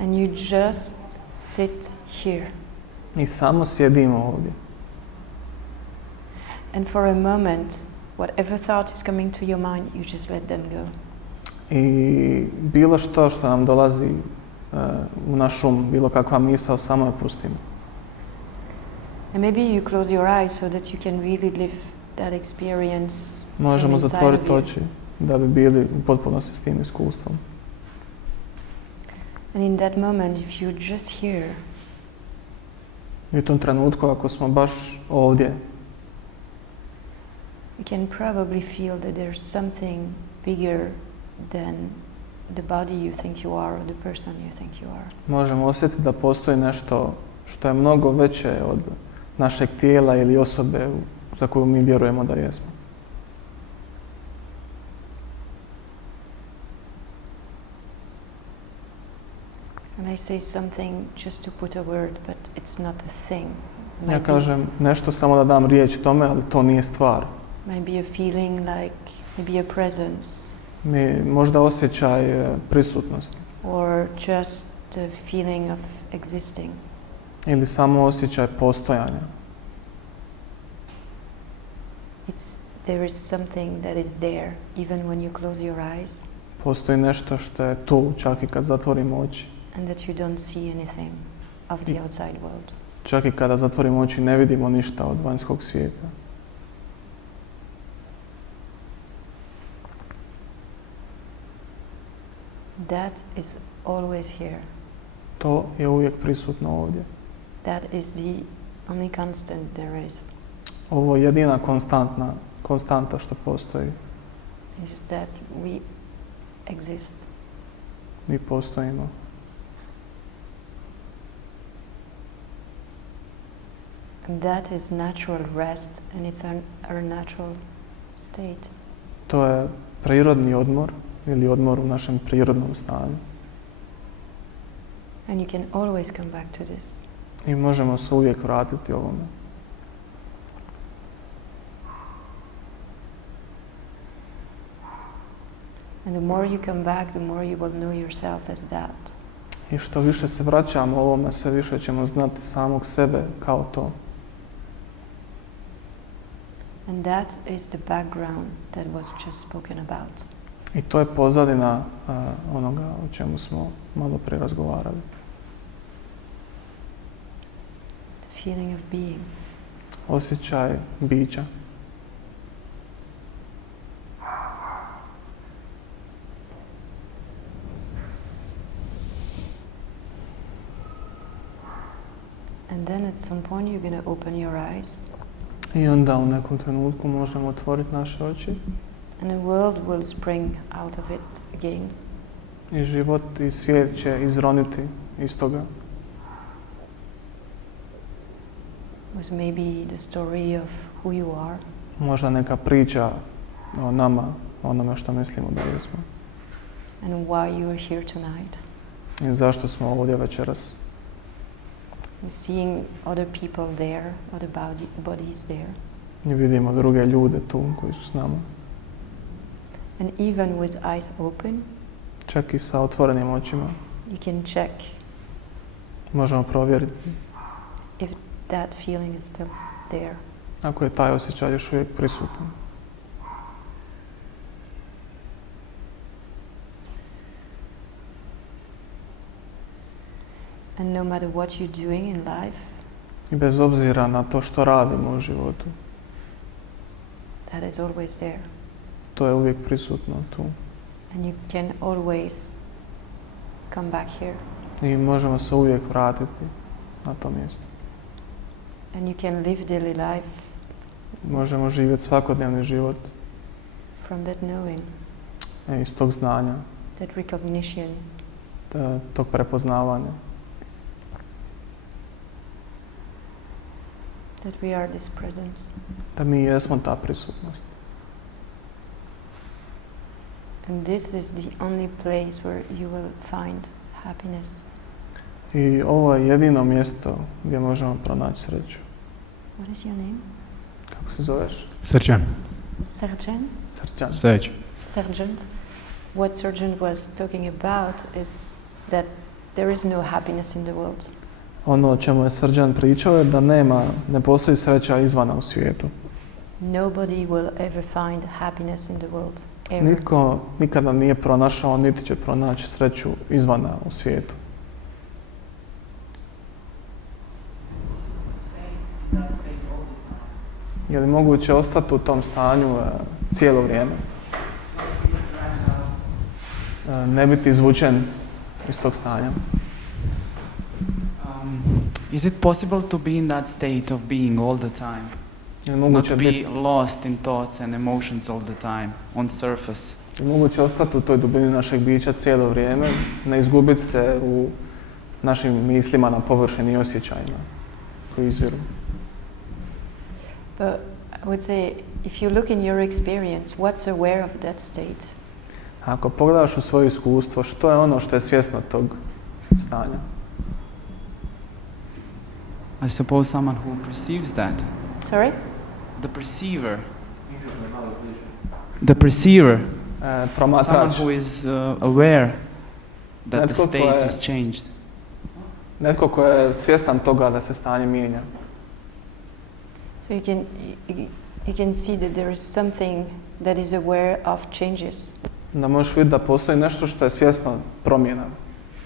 And you just sit here. I samo sjedimo ovdje. And for a moment, whatever thought is coming to your mind, you just let them go. I bilo što nam dolazi u naš um, bilo kakva misao, samo je pustimo. And maybe you close your eyes so that you can really live that experience. Možemo zatvoriti oči da bi bili u potpunosti s tim iskustvom. And in that moment, if you're just here, I u tom trenutku, ako smo baš ovdje, you can probably feel that there's something bigger than the body you think you are or the person you think you are. možemo osjetiti da postoji nešto što je mnogo veće od našeg tijela ili osobe za koju mi vjerujemo da jesmo. And I say something just to put a word, but it's not a thing. Ja kažem nešto samo da dam riječ tome, ali to nije stvar. Maybe a feeling like, maybe a presence. Možda osjećaj prisutnosti. Or just the feeling of existing. Ili samo osjećaj postojanja. There is something that is there, even when you close your eyes. Postoji nešto što je tu, čak i kad zatvorimo oči. And that you don't see anything of the outside world. Čak i kada zatvorimo oči ne vidimo ništa od vanjskog svijeta. That is always here. To je uvijek prisutno ovdje. That is the only constant there is. Ovo je jedina konstanta što postoji. Is that we exist. Mi postojimo. And that is natural rest, and it's our natural state. To je prirodni odmor ili odmor u našem prirodnom stanju. And you can always come back to this. I možemo se uvijek vratiti ovome. And the more you come back, the more you will know yourself as that. I što više se vraćamo ovome, sve više ćemo znati samog sebe kao to. And that is the background that was just spoken about. I to je pozadina onoga o čemu smo malo prije razgovarali. The feeling of being. Osjećaj bića. And then at some point you're going to open your eyes. I onda u nekom trenutku možemo otvoriti naše oči. And the world will spring out of it again. I život i svijet će izroniti iz toga. With maybe the story of who you are. Možda neka priča o nama, o onome što mislimo da jesmo. And why you are here tonight. I zašto smo ovdje večeras. Seeing other people there, other bodies there. I vidimo druge ljude tu koji su s nama. And even with eyes open, čak i sa otvorenim očima you can check možemo provjeriti if that feeling is still there. ako je taj osjećaj još uvijek prisutan. And no matter what you're doing in life, I bez obzira na to što radimo u životu, that is always there. to je uvijek prisutno tu. And you can always come back here. I možemo se uvijek vratiti na to mjesto. And you can live daily life Možemo živjeti svakodnevni život from that knowing, iz tog znanja, that recognition, tog prepoznavanja. that we are this presence. Da mi jesmo ta prisutnost. And this is the only place where you will find happiness. I ovo je jedino mjesto gdje možemo pronaći sreću. What is your name? Kako se zoveš? Srđan. Sergeant? Srđan. Srđ. Sergeant. What Sergeant was talking about is that there is no happiness in the world. Ono o čemu je Srđan pričao je da ne postoji sreća izvana u svijetu. Nobody will ever find happiness in the world. Ever. Nitko nikada nije pronašao, niti će pronaći sreću izvana u svijetu. Je li moguće ostati u tom stanju cijelo vrijeme? ne biti izvučen iz tog stanja. Is it possible to be in that state of being all the time? Je Not moguće, to be lost in thoughts and emotions all the time, on surface? je moguće ostati u toj dubini našeg bića cijelo vrijeme, ne izgubiti se u našim mislima na površini i osjećajima koji izviru. But I would say, if you look in your experience, what's aware of that state? Ako pogledaš u svoje iskustvo, što je ono što je svjesno tog stanja? I suppose someone who perceives that. Sorry? The perceiver. The perceiver. Someone Promatrač. who is aware that the Netko ko state je- is changed. Netko ko je svjestan toga da se stanje mijenja. So you can see that there is something that is aware of changes, Da možeš vidjeti da postoji nešto što je svjesno promjena.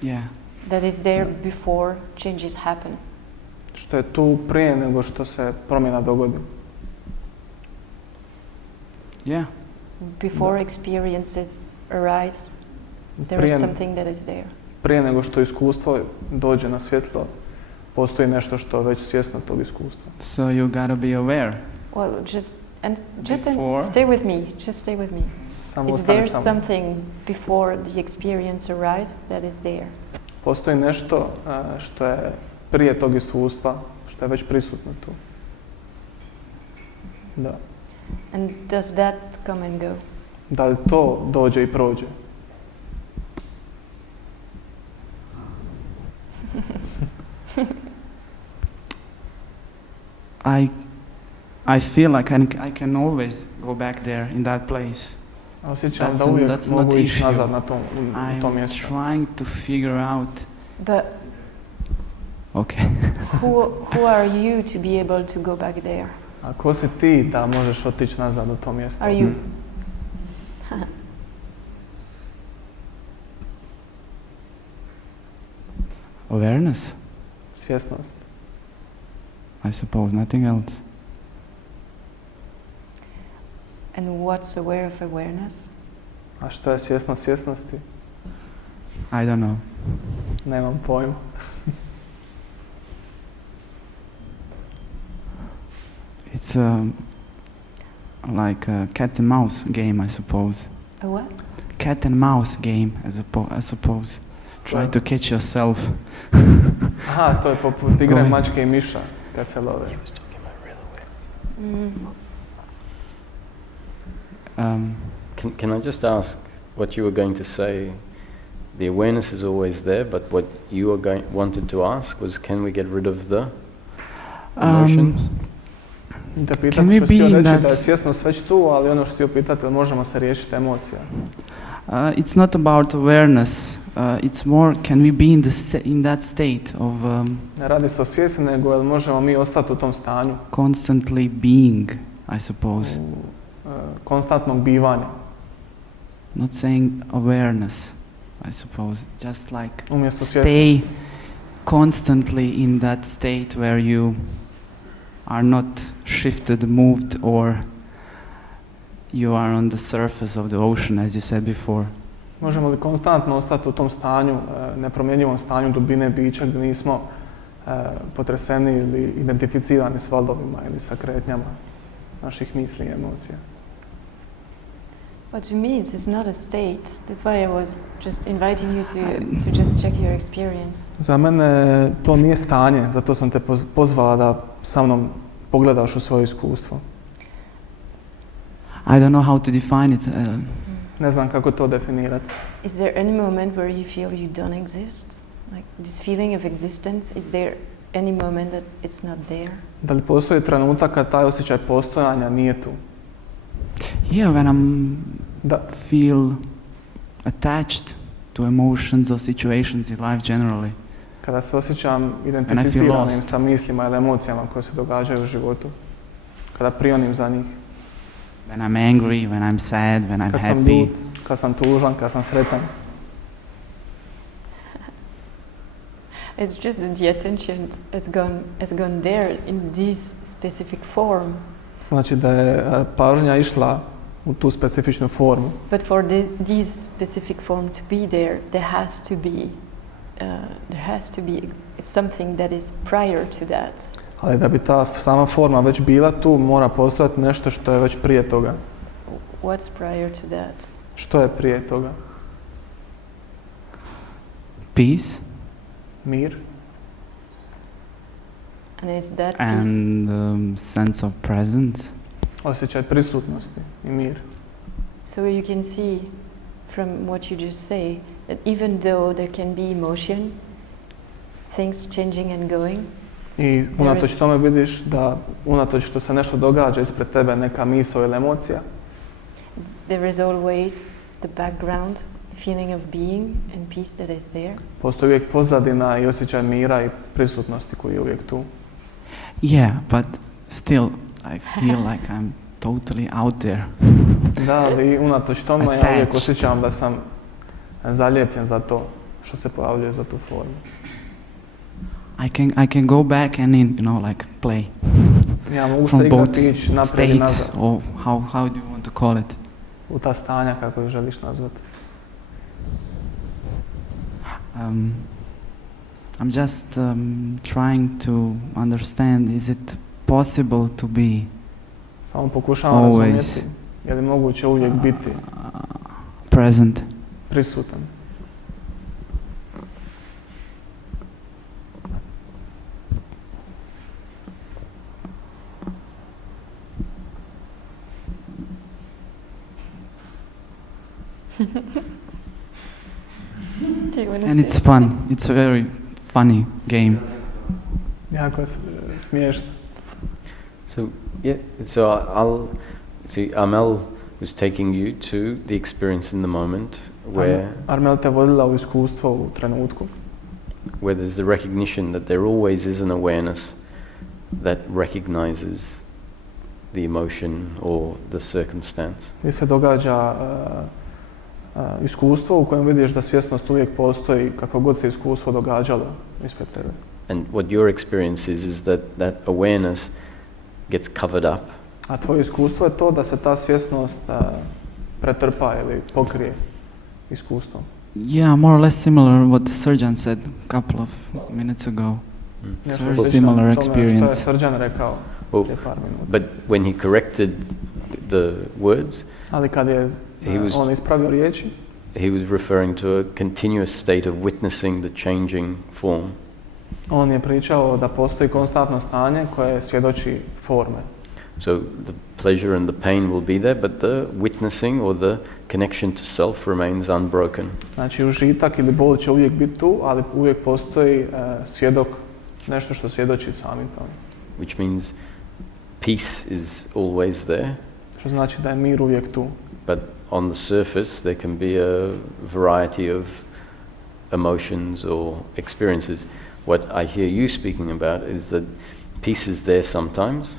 Yeah. that is there before changes happen. Što je tu prije nego što se promjena dogodi. Yeah. Before experiences arise, there Prije, is something that is there. prije nego što iskustvo dođe na svjetlo, postoji nešto što je već svjesno tog iskustva. So you gotta be aware. Well, Before. stay with me. Just stay with me. Samo Is ostani there samo. something before the experience arise that is there? Postoji nešto što je prije tog iskustva, što je već prisutno tu. Da. And does that come and go? Da li to dođe i prođe? I feel like I can always go back there in that place. Osjećam That's da an- uvijek that's not mogu ići issue. nazad na u tom I'm mjestu. trying to figure out. But Okay. who are you to be able to go back there? A ko si ti da možeš otići nazad u to mjesto? Are you? Awareness, Svjesnost. I suppose, nothing else. And what's aware of awareness? A što je svjesnost svjesnosti? I don't know. Nemam pojma. It's like a cat and mouse game, I suppose. A what? Cat and mouse game, I suppose. Try to catch yourself. Aha, to je poput igre Govi. mačke i miša kad se love. Mm. Can I just ask what you were going to say? The awareness is always there, but what you were wanted to ask was, can we get rid of the emotions? Da Can pitati we što si htio be in reći that- da je svjesnost već tu, ali ono što si htio pitati, jel možemo se riješiti emocija? It's not about awareness. It's more, can we be in that state of Ne radi se o svijesti, nego jel možemo mi ostati u tom stanju constantly being, I suppose. konstantnog bivanja. Not saying awareness, I suppose. Just like Umjesto svjesnosti. stay constantly in that state where you are not shifted, moved, or you are on the surface of the ocean, as you said before. Možemo li konstantno ostati u tom stanju, nepromjenjivom stanju dubine bića gdje nismo potreseni ili identificirani s valovima ili sa kretnjama naših misli i emocija? What to me it's not a state. That's why I was just inviting you to just check your experience. Za mene to nije stanje, zato sam te pozvala da sa mnom pogledaš u svoje iskustvo. I don't know how to define it. Ne znam kako to definirati. Is there any moment where you feel you don't exist? Like this feeling of existence, is there any moment that it's not there? Da li postoji trenutak kad taj osjećaj postojanja nije tu? Yeah, when Da, feel attached to emotions or situations in life generally. kada se osjećam And I feel identificiranim lost. sa mislima ili emocijama koje se događaju u životu. Kada prionim za njih. When I'm angry, when I'm sad, when I'm Kad sam happy. ljut, kad sam tužan, kad sam sretan. It's just that the attention has gone there in this specific form. Znači da je pažnja išla u tu specifičnu formu. But for this specific form to be there, there has to be something that is prior to that. Ali da bi ta sama forma već bila tu, mora postojati nešto što je već prije toga. What's prior to that? Što je prije toga? Peace. Mir. And is that And sense of presence. Osjećaj prisutnosti i mir. So you can see from what you just say that even though there can be emotion, things changing and going, I unatoč tome vidiš da unatoč što se nešto događa ispred tebe, neka misao ili emocija, there is always the background, the feeling of being and peace that is there. postoji uvijek pozadina i osjećaj mira i prisutnosti koji je uvijek tu. Yeah, but still I feel like I'm totally out there. Da, ali unatoč tome ja uvijek Attached. osjećam da sam zaljepljen za to što se pojavljuje za tu formu. I can go back and in, like play Ja mogu from se both igrati, ići naprijed i nazad. states, or how do you want to call it? U ta stanja, kako ih želiš nazvati. I'm just trying to understand, is it possible to be Samo pokušavam razumjeti, je li moguće uvijek biti present? prisutan. Do you want to And say it's fun. It's a very funny game. Jako je smiješno. So Amel was taking you to the experience in the moment Armel te vodila u iskustvo u trenutku where there's the recognition that there always is an awareness that recognizes the emotion or the circumstance. gdje se događa iskustvo u kojem vidiš da svjesnost uvijek postoji kako god se iskustvo događalo ispred tebe. And what your experience is that awareness gets covered up. A tvoje iskustvo je to da se ta svjesnost pretrpa ili pokrije iskustvom. Yeah, more or less similar what Srdjan said a couple of minutes ago. It's a very similar experience. Što je Srdjan rekao prije par minuta. But when he corrected the words, Ali kad je on ispravio riječi, he was referring to a continuous state of witnessing the changing form. On je pričao da postoji konstantno stanje koje svjedoči forme. So the pleasure and the pain will be there, but the witnessing or the connection to self remains unbroken. Znači užitak ili bol će uvijek biti tu, ali uvijek postoji svjedok, nešto što svjedoči samim tome. Which means peace is always there. Što znači da je mir uvijek tu. But on the surface there can be a variety of emotions or experiences. What I hear you speaking about is that peace is there sometimes.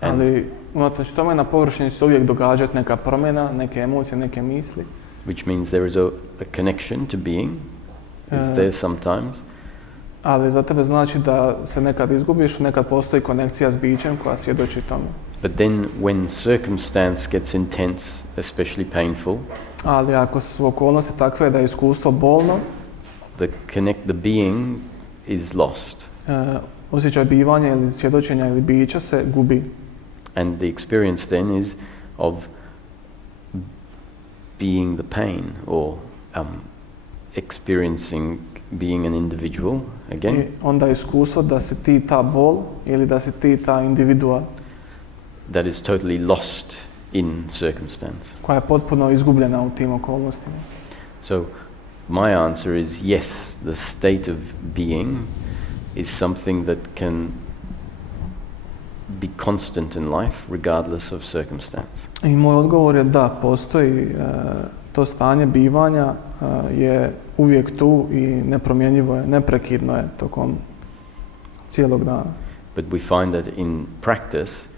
Ali unatoč tome na površini će se uvijek događati neka promjena, neke emocije, neke misli. Which means there is a connection to being is there sometimes. Ali za tebe znači da se nekad izgubiš, nekad postoji konekcija s bićem koja svjedoči tome. But then when circumstance gets intense, especially painful, ali ako su okolnosti takve da je iskustvo bolno, the being is lost. Osjećaj bivanja ili svjedočenja ili bića se gubi. And the experience then is of being the pain or experiencing being an individual again. I onda iskustvo da si ti ta bol ili da si ti ta individua. That is totally lost in circumstance. Koja je potpuno izgubljena u tim okolnostima. So my answer is yes, the state of being is something that can be constant in life regardless of circumstance. I moj odgovor je da, postoji to stanje bivanja je uvijek tu i nepromjenjivo je, neprekidno je tokom cijelog dana. But we find that in practice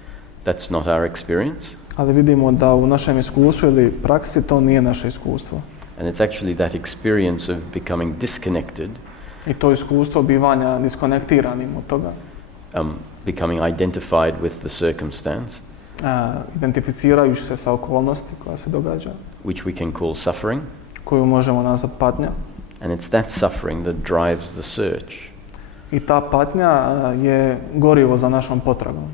that's not our experience. Ali vidimo da u našem iskustvu ili praksi to nije naše iskustvo. And it's actually that experience of becoming disconnected. I to iskustvo bivanja diskonektiranim od toga. Becoming identified with the circumstance. identificirajući se sa okolnosti koja se događa, which we can call suffering. koju možemo nazvati patnja. And it's that suffering that drives the search. I ta patnja je gorivo za našom potragom.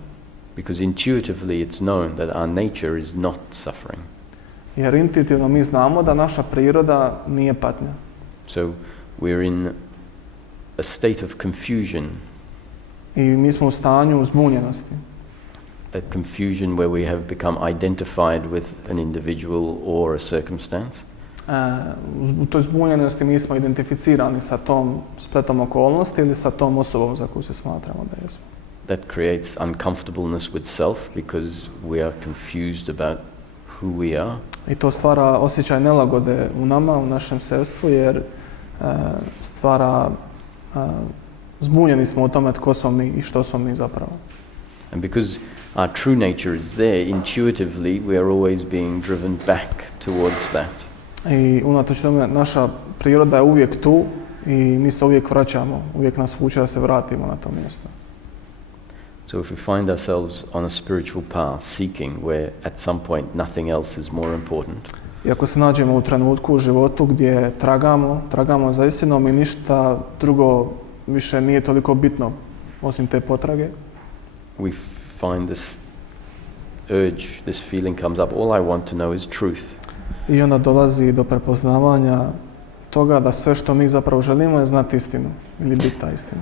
Because intuitively it's known that our nature is not suffering. Jer intuitivno mi znamo da naša priroda nije patnja. So we're in a state of confusion. I mi smo u stanju zbunjenosti. A confusion where we have become identified with an individual or a circumstance. U toj zbunjenosti mi smo identificirani sa tom spletom okolnosti ili sa tom osobom za koju se smatramo da jesmo. That creates uncomfortableness with self because we are confused about who we are. I to stvara osjećaj nelagode u nama, u našem selstvu, jer stvara zbunjeni smo o tome tko smo mi i što smo mi zapravo. And because our true nature is there, intuitively we are always being driven back towards that. I unatoč tome naša priroda je uvijek tu i mi se uvijek vraćamo, uvijek nas vuče da se vratimo na to mjesto. So if we find ourselves on a spiritual path seeking where at some point nothing else is more important, I ako se nađemo u trenutku u životu gdje tragamo za istinom i ništa drugo više nije toliko bitno osim te potrage, we find this urge, this feeling comes up, all I want to know is truth. i onda dolazi do prepoznavanja toga da sve što mi zapravo želimo je znati istinu ili biti ta istina.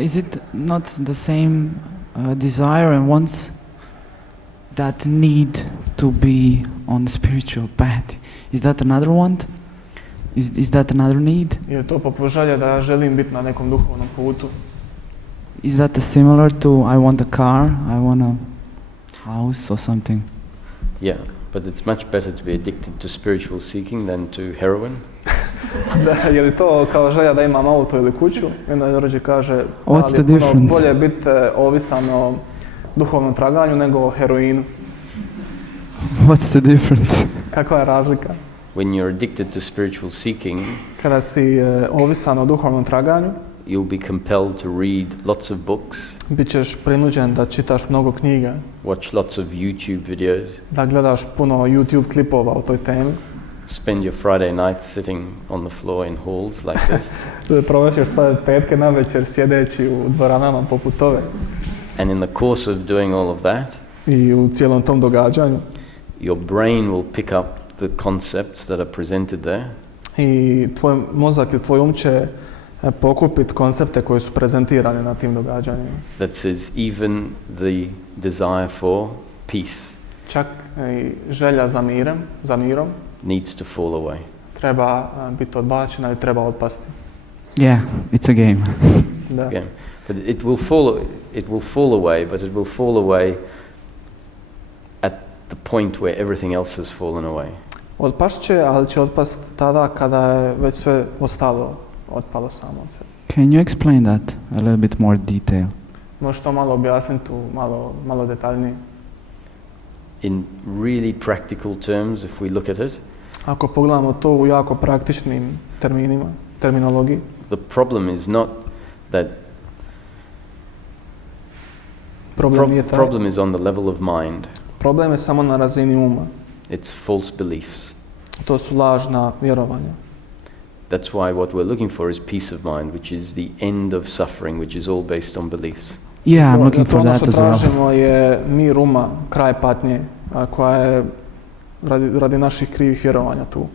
Is it not the same desire and wants that need to be on the spiritual path? Is that another want? Is that another need? Je to poput želje da ja želim biti na nekom duhovnom putu? Is that similar to I want a car, I want a house or something? Yeah, but it's much better to be addicted to spiritual seeking than to heroin. Da, je li to kao želja da imam auto ili kuću? I onda Đorđe kaže, What's the puno difference? bolje biti ovisan o duhovnom traganju nego o heroinu. What's the difference? Kakva je razlika? When you're addicted to spiritual seeking, Kada si ovisan o duhovnom traganju, you'll be compelled to read lots of books, bit ćeš prinuđen da čitaš mnogo knjiga, watch lots of YouTube videos, da gledaš puno YouTube klipova o toj temi, spend your Friday night sitting on the floor in halls like this, da provećeš svoje petke na večer sjedeći u dvoranama poput ove. and in the course of doing all of that, I u cijelom tom događanju your brain will pick up the concepts that are presented there, i tvoj mozak ili tvoj će pokupiti koncepte koji su prezentirani na tim događanjima. that says even the desire for peace Čak i želja za mirom needs to fall away. treba biti odbačena ili treba otpasti. Yeah, it's a game. Da. Again, but it will fall away, but it will fall away at the point where everything else has fallen away. Otpast će, ali će otpast tada kada je već sve ostalo otpalo samo od sebe. Can you explain that a little bit more detail? Možeš to malo objasniti malo detaljnije? In really practical terms, if we look at it, Ako pogledamo to u jako praktičnim terminologiji, the problem is not that problem is on the level of mind. Problem je samo na razini uma. It's false beliefs. To su lažna vjerovanja. That's why what we're looking for is peace of mind, which is the end of suffering, which is all based on beliefs. Yeah, I'm looking for ono that što as well. tražimo je mir uma, kraj patnje, a koja je radi naših krivih vjerovanja tu.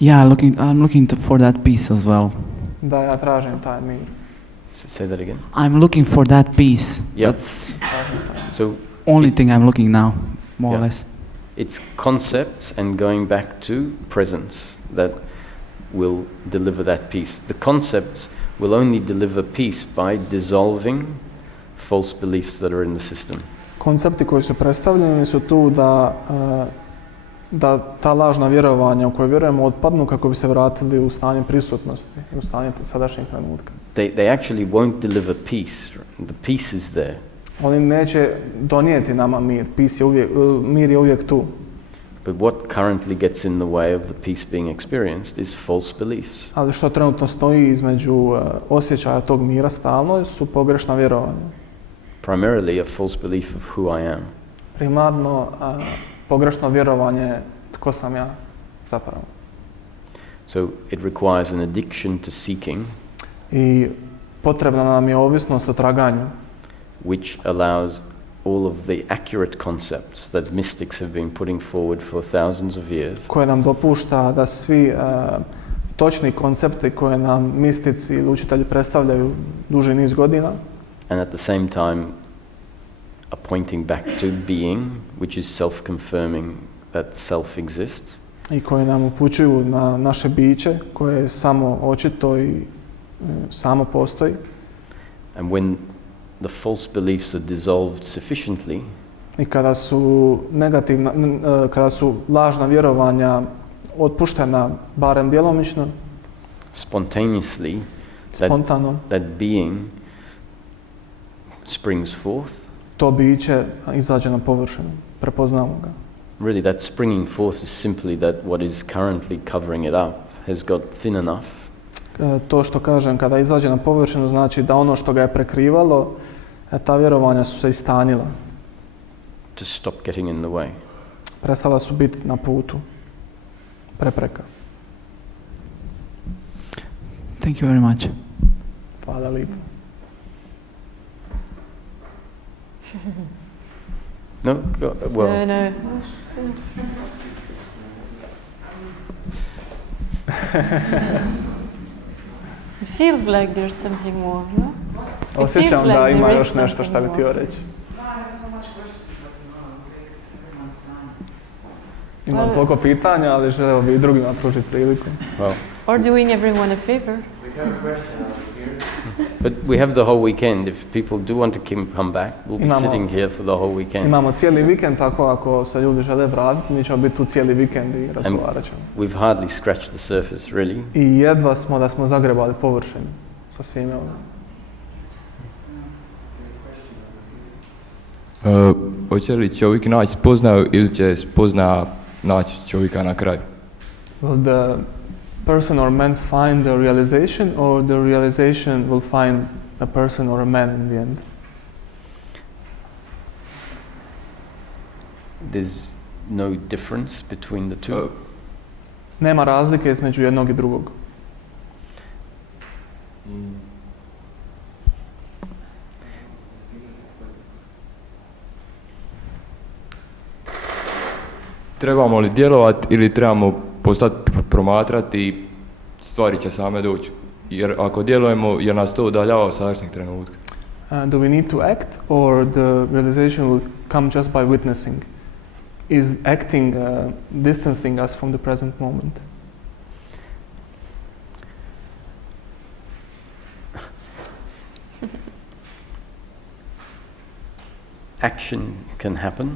Yeah, I'm looking for that peace as well. Da, ja tražim taj mir. Say that again. I'm looking for that peace. Yeah. That's So only thing I'm looking now, more or Yeah. less. it's concepts and going back to presence that will deliver that peace. The concepts will only deliver peace by dissolving false beliefs that are in the system. Koncepti koji su predstavljeni su tu da ta lažna vjerovanja u koje vjerujemo otpadnu kako bi se vratili u stanje prisutnosti, u stanje sadašnjeg trenutka. They actually won't deliver peace. The peace is there. Oni neće donijeti nama mir, mir je uvijek tu. But what currently gets in the way of the peace being experienced is false beliefs. Ali što trenutno stoji između osjećaja tog mira stalno su pogrešna vjerovanja. primarily a false belief of who I am. Primarno pogrešno vjerovanje tko sam ja zapravo. So it requires an addiction to seeking, I potrebna nam je ovisnost o traganju, which allows all of the accurate concepts that mystics have been putting forward for thousands of years, koje nam dopušta da svi točni koncepti koje nam mistici ili učitelji predstavljaju duži niz godina, and at the same time are pointing back to being, which is self-confirming that self exists. i koje nam upućuju na naše biće koje je samo očito i samo postoji. And when the false beliefs are dissolved sufficiently, I kada su lažna vjerovanja otpuštena barem djelomično, spontaneously, spontano, that being springs forth. to biće izađe na površinu, prepoznamo ga. Really, that springing forth is simply that what is currently covering it up has got thin enough To što kažem, kada izađe na površinu, znači da ono što ga je prekrivalo, ta vjerovanja su se istanjila. to stop getting in the way. Prestala su biti na putu, prepreka. Thank you very much. Hvala lijepo. No? Well, No. It feels like there's something more, no? Osjećam like da ima there is još nešto što bi something htio more. reći. Imam toliko pitanja, ali želeo bi i drugima pružiti priliku. well, Or doing everyone a favor. but we have the whole weekend. If people do want to come back, we'll be Imamo- sitting here for the whole weekend. Imamo cijeli vikend, tako ako se ljudi žele vratiti, mi ćemo biti tu cijeli vikend i razgovarat ćemo. We've hardly scratched the surface, really. I jedva smo da smo zagrebali površinu sa svime ovim. Hoće li čovjek naći spoznaju ili će spozna naći čovjeka na kraju? Will the person or man find the realization, or the realization will find a person or a man in the end? There's no difference between the two. Nema razlike između jednog i drugog. Trebamo li djelovati ili trebamo postati promatrati i stvari će same doći? Jer ako djelujemo, jer nas to udaljava od sadašnjeg trenutka. Do we need to act, or the realization will come just by witnessing? Is acting distancing us from the present moment? Action can happen.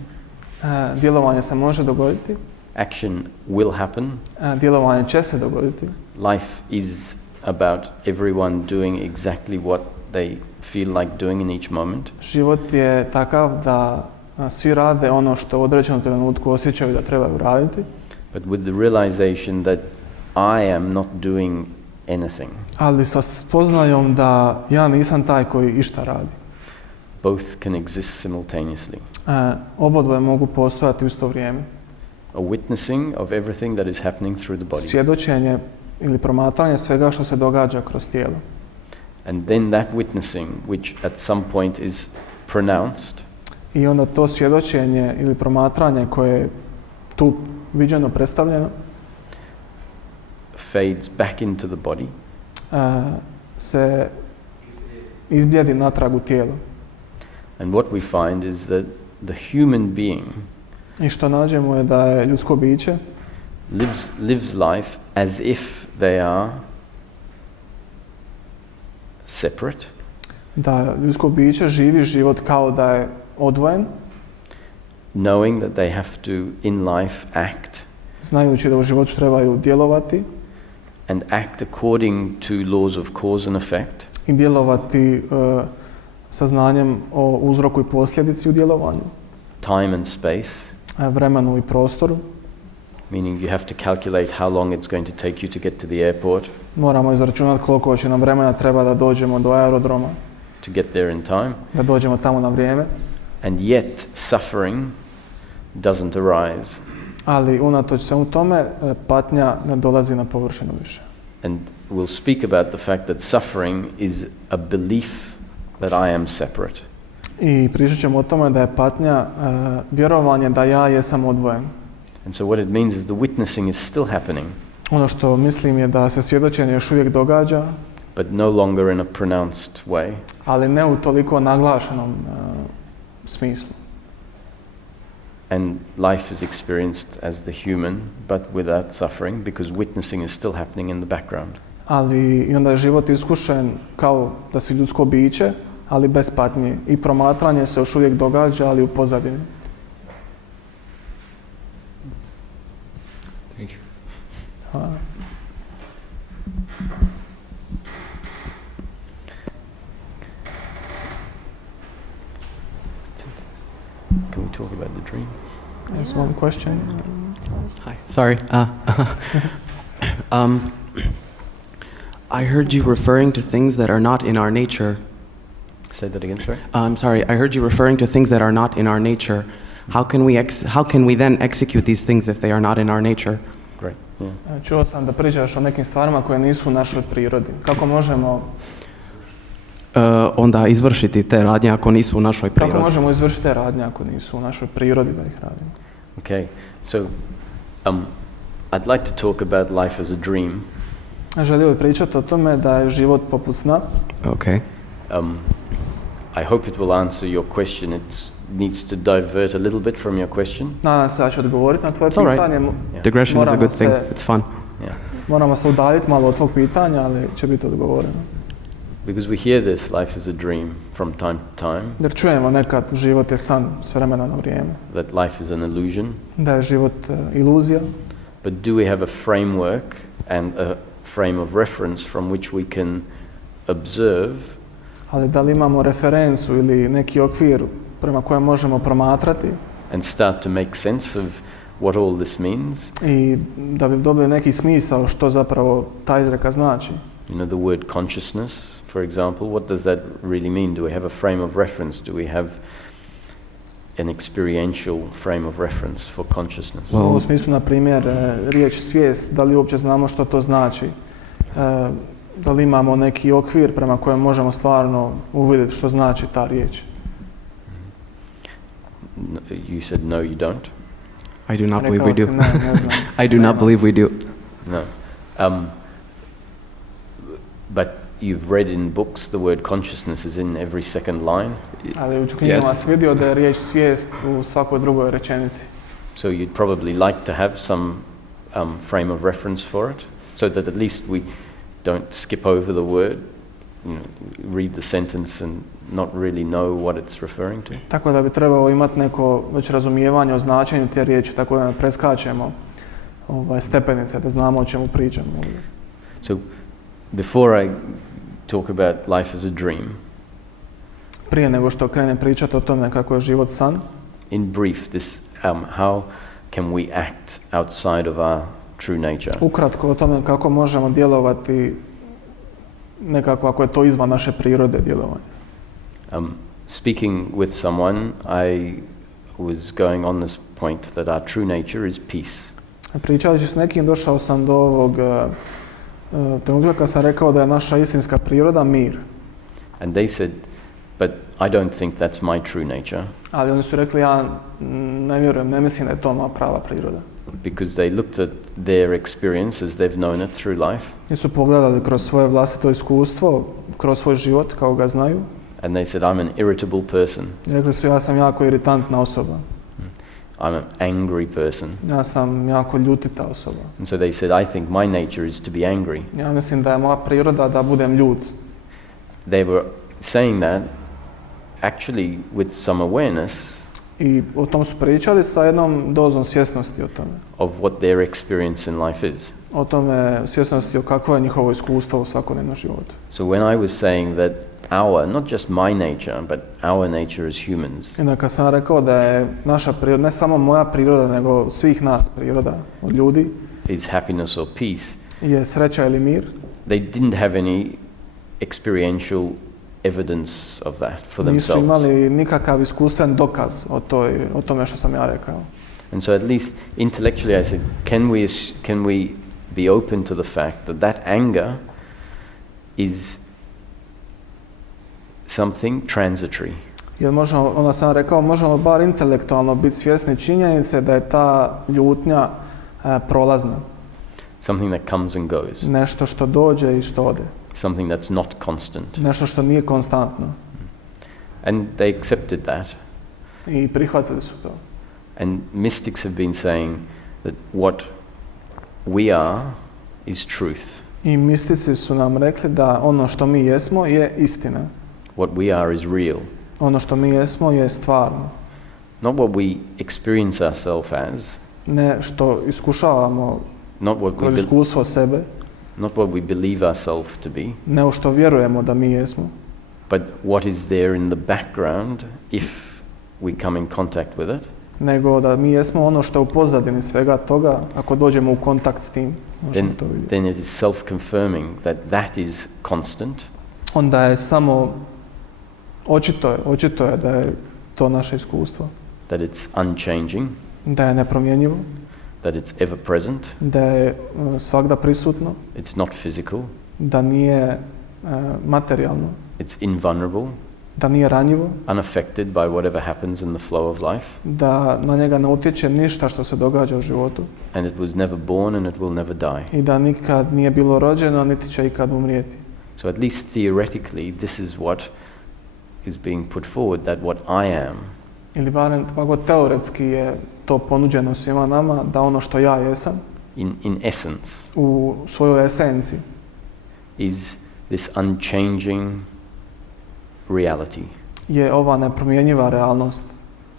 Djelovanje se može dogoditi, Action will happen. djelovanje će se dogoditi. Life is about everyone doing exactly what they feel like doing in each moment. Život je takav da svi rade ono što u određenom trenutku osjećaju da trebaju raditi, But with the realization that I am not doing anything. ali sa spoznajom da ja nisam taj koji išta radi. Both can exist simultaneously. Obodvoje mogu postojati u isto vrijeme. A witnessing of everything that is happening through the body. Svjedočenje ili promatranje svega što se događa kroz tijelo. And then that witnessing, which at some point is pronounced, I onda to svjedočenje ili promatranje koje je tu viđeno, predstavljeno, fades back into the body. se izbljedi natrag u tijelo. And what we find is that the human being I što nađemo je da je ljudsko biće lives life as if they are separate, da ljudsko biće živi život kao da je odvojen, knowing that they have to in life act znajući da u životu trebaju djelovati and act according to laws of cause and effect, i djelovati sa znanjem o uzroku i posljedici u djelovanju, time and space, vremenu i prostoru. meaning you have to calculate how long it's going to take you to get to the airport, Moramo izračunati koliko će nam vremena treba da dođemo do aerodroma, to get there in time. Da dođemo tamo na vrijeme. And yet suffering doesn't arise. Ali unatoč svemu tome, patnja ne dolazi na površinu više. And we'll speak about the fact that suffering is a belief that I am separate. I pričat ćemo o tome da je patnja vjerovanje da ja jesam odvojen. And so what it means is the witnessing is still happening. Ono što mislim je da se svjedočenje još uvijek događa, but no longer in a pronounced way. Ali ne u toliko naglašenom smislu. And life is experienced as the human, but without suffering, because witnessing is still happening in the background. Ali i onda je život iskušen kao da si ljudsko biće, ali bez patnje. I promatranje se još uvijek događa, ali u pozadini. Thank you. Hvala. Can we talk about the dream? There's one question. Hi, sorry. I heard you referring to things that are not in our nature. Say that again, sorry? I'm sorry. I heard you referring to things that are not in our nature. How can we then execute these things if they are not in our nature? Great. Yeah. Čuo sam da pričaš o nekim stvarima koje nisu u našoj prirodi. Kako možemo onda izvršiti te radnje ako nisu u našoj prirodi? Kako možemo izvršiti te radnje ako nisu u našoj prirodi da ih radimo? Okay. So, I'd like to talk about life as a dream. Želio bih pričati o tome da je život poput sna. Okay. I hope it will answer your question. It needs to divert a little bit from your question. Nadam se da ću odgovoriti na tvoje It's pitanje. Right. Digression is a good thing. It's fun. Yeah. Moramo se udaljiti malo od tvog pitanja, ali će biti odgovoreno. Because we hear this, life is a dream, from time to time. Jer čujemo nekad život je san s vremena na vrijeme. That life is an illusion. Da je život iluzija. But do we have a framework and a frame of reference from which we can observe? Ali da li imamo referencu ili neki okvir prema kojem možemo promatrati? And start to make sense of what all this means? I da bi dobili neki smisao što zapravo ta izreka znači. You know, the word consciousness, for example, what does that really mean? Do we have a frame of reference? Do we have an experiential frame of reference for consciousness? U ovom smislu, na primjer, riječ svijest, da li uopće znamo što to znači? Da li imamo neki okvir prema kojem možemo stvarno uvidjeti što znači ta riječ? You said no, you don't? I do not believe we do. Ne znam. I do not believe we do. No. But you've read in books the word consciousness is in every second line. Ali u knjigama si vidio da je riječ svijest u svakoj drugoj rečenici. So you'd probably like to have some frame of reference for it, so that at least we don't skip over the word, you know, read the sentence and not really know what it's referring to. Tako da bi trebalo imati neko već razumijevanje o značenju te riječi, tako da ne preskačemo stepenice, da znamo o čemu pričamo. So before I talk about life as a dream, prije nego što krenem pričati o tome kako je život san, in brief, this how can we act outside of our true nature? Ukratko o tome kako možemo djelovati nekako ako je to izvan naše prirode djelovanja. Speaking with someone, I was going on this point that our true nature is peace. Pričajući s nekim došao sam do ovog trenutka kad sam rekao da je naša istinska priroda mir. And they said, but I don't think that's my true nature. Ali oni su rekli, ja ne vjerujem, ne mislim da je to moja prava priroda. Because they looked at their experience as they've known it through life. Jer su pogledali kroz svoje vlastito iskustvo, kroz svoj život kao ga znaju. And they said, I'm an irritable person. I rekli su, ja sam jako iritantna osoba. I'm an angry person. Ja sam jako ljutita osoba. And so they said, I think my nature is to be angry. Ja mislim da je moja priroda da budem ljut. They were saying that actually with some awareness. I o tom su pričali sa jednom dozom svjesnosti o tome. Of what their experience in life is. O tome svjesnosti o kakvo je njihovo iskustvo u svakodnevnom životu. So when I was saying that not just my nature, but our nature as humans. I kad sam rekao da je naša priroda, ne samo moja priroda, nego svih nas priroda, od ljudi, is happiness or peace. Je sreća ili mir. They didn't have any experiential evidence of that for Nisu themselves. imali nikakav iskustven dokaz o tome što sam ja rekao. And so at least intellectually I said, can we be open to the fact that that anger is something transitory? Jer možemo, onda sam rekao, možemo bar intelektualno biti svjesni činjenice da je ta ljutnja prolazna. Something that comes and goes. Nešto što dođe i što ode. Something that's not constant. Nešto što nije konstantno. And they accepted that. I prihvatili su to. And mystics have been saying that what we are is truth. I mistici su nam rekli da ono što mi jesmo je istina. What we are is real. Ono što mi jesmo je stvarno. Not what we experience ourselves as. Ne što iskušavamo kroz iskustvo sebe. Not what we believe ourselves to be. Ne u što vjerujemo da mi jesmo. But what is there in the background if we come in contact with it. Nego da mi jesmo ono što je u pozadini svega toga ako dođemo u kontakt s tim. Then it is self-confirming that is constant. Onda je samo očito je da je to naše iskustvo. That it's unchanging. Da je nepromjenjivo. That it's ever present. Da je svagda prisutno. It's not physical. Da nije materijalno. It's invulnerable. Da nije ranjivo. Unaffected by whatever happens in the flow of life. Da na njega ne utječe ništa što se događa u životu. And it was never born and it will never die. I da nikad nije bilo rođeno, niti će ikad umrijeti. So at least theoretically this is what is being put forward, that what I am. Ili barem tako teoretski je to ponuđeno svima nama, da ono što ja jesam in essence u svojoj esenciji is this unchanging reality. Je ova nepromjenjiva realnost.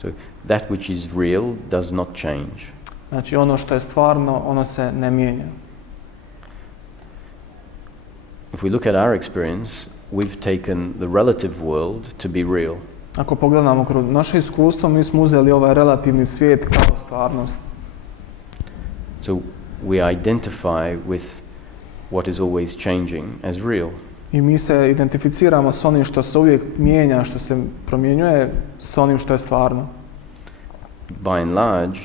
So that which is real does not change. Znači ono što je stvarno, ono se ne mijenja. If we look at our experience, we've taken the relative world to be real. Ako pogledamo kroz naše iskustvo, mi smo uzeli ovaj relativni svijet kao stvarnost. So we identify with what is always changing as real. I mi se identificiramo s onim što se uvijek mijenja, što se promjenjuje, s onim što je stvarno. By and large,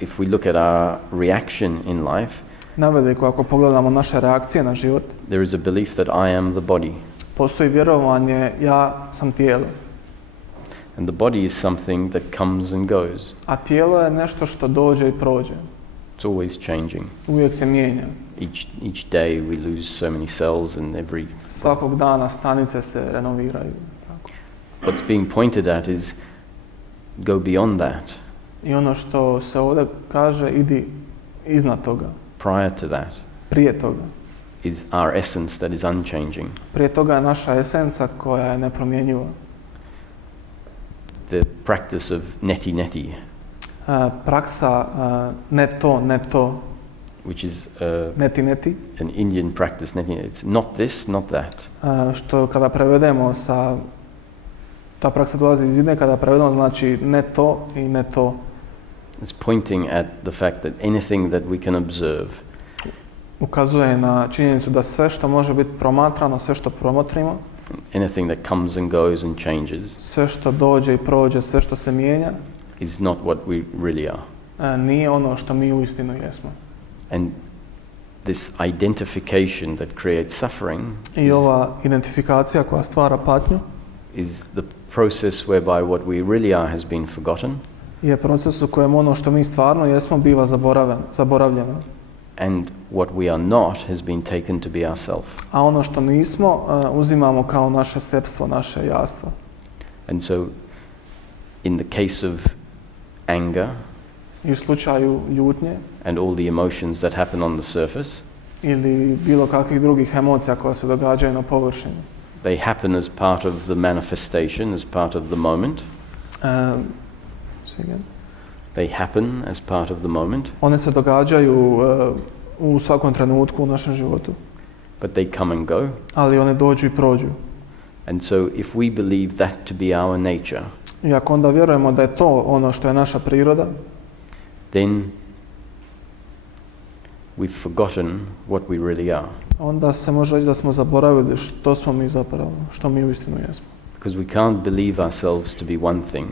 if we look at our reaction in life, naveliko ako pogledamo naše reakcije na život, there is a belief that I am the body. Postoji vjerovanje ja sam tijelo. And the body is something that comes and goes. A tijelo je nešto što dođe i prođe. It's always changing. Uvijek se mijenja. Each day we lose so many cells and every... Svakog dana stanice se renoviraju. What's being pointed at is go beyond that. I ono što se ovdje kaže, idi iznad toga. Prior to that. Prije toga. Is our essence that is unchanging. Prije toga je naša esenca koja je nepromjenjiva. The practice of neti. Praksa ne to. Which is neti. An Indian practice, neti. It's not this, not that. Što kada prevedemo sa ta praksa dolazi iz Indije, kada prevedemo znači ne to i ne to. It's pointing at the fact that anything that we can observe ukazuje na činjenicu da sve što može biti promatrano, sve što promotrimo, anything that comes and goes and changes, sve što dođe i prođe, sve što se mijenja, is not what we really are. Nije ono što mi uistinu jesmo. And this identification that creates suffering i ova identifikacija koja stvara patnju is the process whereby what we really are has been forgotten. Je proces u kojem ono što mi stvarno jesmo biva zaboravljeno. And what we are not has been taken to be ourself. A ono što nismo uzimamo kao naše sepstvo, naše jastvo. And so in the case of anger i u slučaju ljutnje and all the emotions that happen on the surface, ili bilo kakvih drugih emocija koje se događaju na površini, they happen as part of the manifestation, as part of the moment. They happen as part of the moment. One se događaju u svakom trenutku u našem životu. But they come and go. Ali one dođu i prođu. And so if we believe that to be our nature, i ako onda vjerujemo da je to ono što je naša priroda, then we've forgotten what we really are. onda se može reći da smo zaboravili što smo mi zapravo, što mi uistinu jesmo. Because we can't believe ourselves to be one thing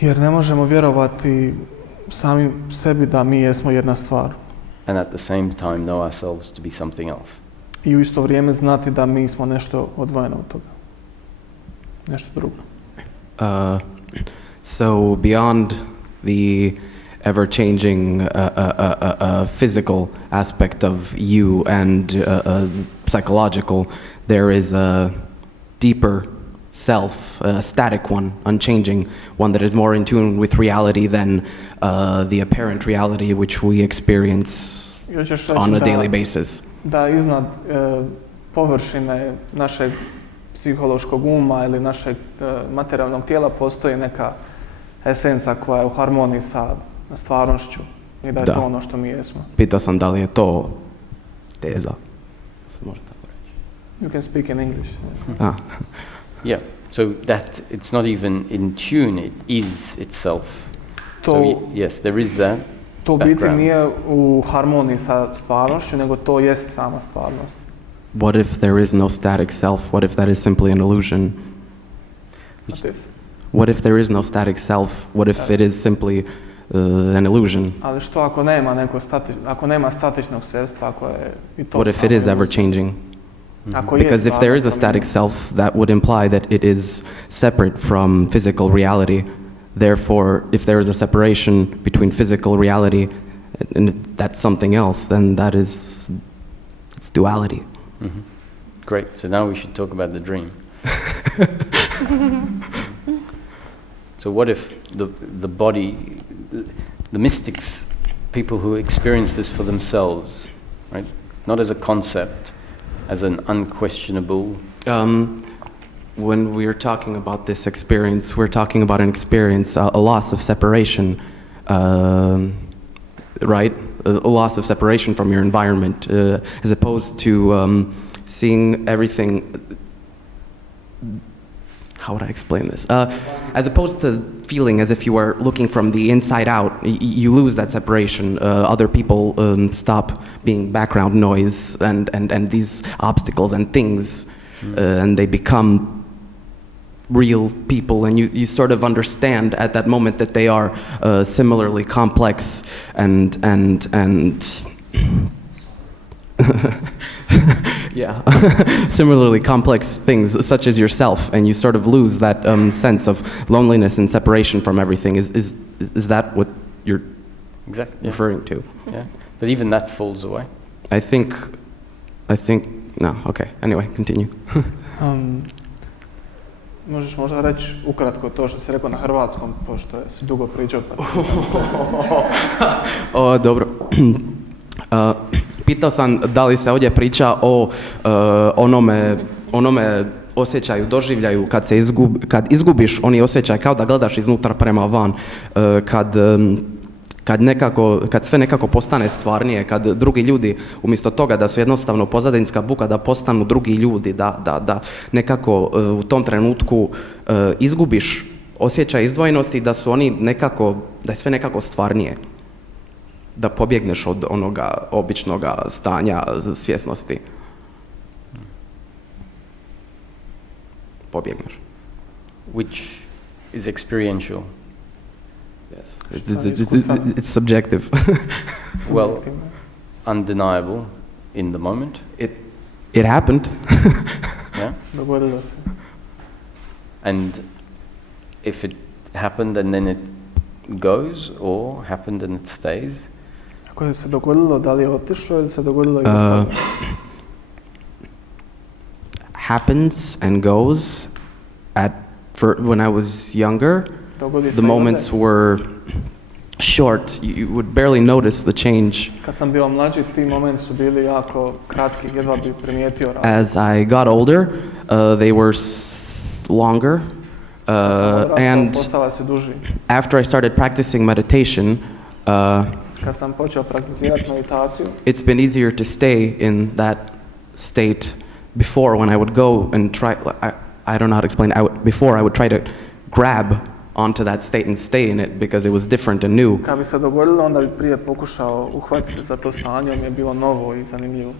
Jer ne možemo vjerovati sami sebi da mi jesmo jedna stvar and at the same time know ourselves to be something else. i u isto vrijeme znati da mi smo nešto odvojeno od toga, nešto drugo. So beyond the ever-changing physical aspect of you and psychological, there is a deeper self, a static one, unchanging, one that is more in tune with reality than the apparent reality which we experience on a daily basis. Da iznad površine našeg psihološkog uma ili našeg materijalnog tijela postoji neka esenca koja je u harmoniji sa stvarnošću i da je to ono što mi jesmo. Pitao sam da li je to teza. Može tako reći. You can speak in English. Yeah, so that it's not even in tune, it is itself. So yes, there is that. To biti nije u harmoniji sa stvarnošću, nego to jest sama stvarnost. What if there is no static self? What if that is simply an illusion? What if there is no static self? What if it is simply an illusion? Ali što ako nema statičnog selstva, ako je i to What if it is ever changing? Because if there is a static self, that would imply that it is separate from physical reality. Therefore, if there is a separation between physical reality and that's something else, then it's duality. Mm-hmm. Great. So now we should talk about the dream. So what if the body, the mystics, people who experience this for themselves, right? Not as a concept, as an unquestionable. When we're talking about this experience, we're talking about an experience, a loss of separation, right? A loss of separation from your environment, as opposed to seeing everything. How would I explain this? As opposed to feeling as if you are looking from the inside out, you lose that separation. Other people stop being background noise and these obstacles and things, and they become real people, and you sort of understand at that moment that they are similarly complex and yeah, similarly complex things such as yourself, and you sort of lose that sense of loneliness and separation from everything. Is that what you're referring to? Yeah, but even that falls away. I think no. Okay. Anyway, continue. Možeš možda reći ukratko to što si rekao na hrvatskom, pošto si dugo pričao. Dobro. Pitao sam da li se ovdje priča o onome osjećaju, doživljaju kad izgubiš oni osjećaj kao da gledaš iznutra prema van, kad sve nekako postane stvarnije, kad drugi ljudi umjesto toga da su jednostavno pozadinska buka, da postanu drugi ljudi, da nekako u tom trenutku izgubiš osjećaj izdvojenosti, da su oni nekako, da je sve nekako stvarnije, da pobjegneš od onoga običnoga stanja svjesnosti. Pobjegneš. Which is experiential. Yes, it's subjective. Well, undeniable in the moment. It happened. Yeah. Dogodilo se. And if it happened and then it goes, or happened and it stays. Ako je se dogodilo, da li je otišlo ili se dogodilo i ostalo? Happens and goes. When I was younger, the moments were short. You would barely notice the change. Kad sam bio mlađi, ti momenti su bili jako kratki, jedva bi primijetio razliku. As I got older, they were longer. And after I started practicing meditation, kad sam počeo prakticirati meditaciju, it's been easier to stay in that state. Before, when I would go and try, I don't know how to explain. Before I would try to grab onto that state and stay in it because it was different and new. Kad bi se dogodilo, onda bi prije pokušao uhvatiti se za to stanje, mi je bilo novo i zanimljivo.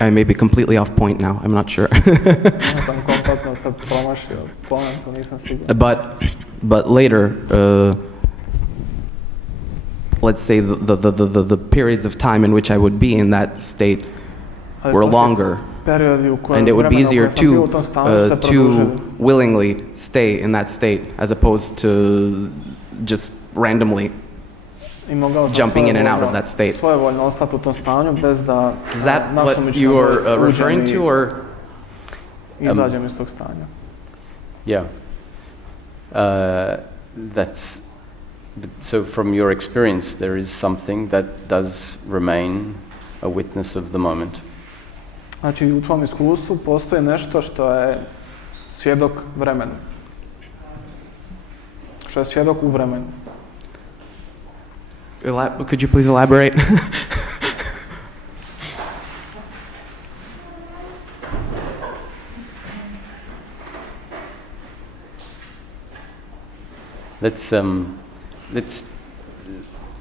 I may be completely off point now, I'm not sure. Ja sam kompletno sad promašio poantu, nisam siguran. But later, let's say the periods of time in which I would be in that state were longer, Periodi u kojem and it would be easier vremena u kojem sam bio u tom stanju se produžili. to willingly stay in that state as opposed to just randomly I mogao sam jumping in and out of that state. svojevoljno ostati u tom stanju bez da Is that what nasumično you are uđem referring i to, or? izađem iz tog stanja. Yeah. That's so from your experience there is something that does remain a witness of the moment. Znači, u tvom iskustvu postoji nešto što je svjedok vremena. Što je svjedok u vremenu. Could you please elaborate?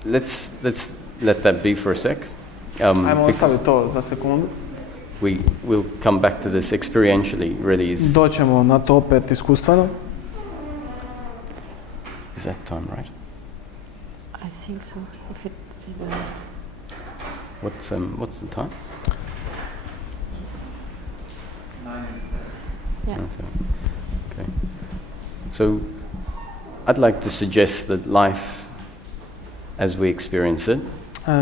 Let's let that be for a sec. Ajmo ostaviti to za sekundu. We will come back to this experientially. Really, Doćemo na to opet iskustveno. is that time right? I think so, if it is not. What's the time? 9:07. Yeah. Okay. So, I'd like to suggest that life, as we experience it,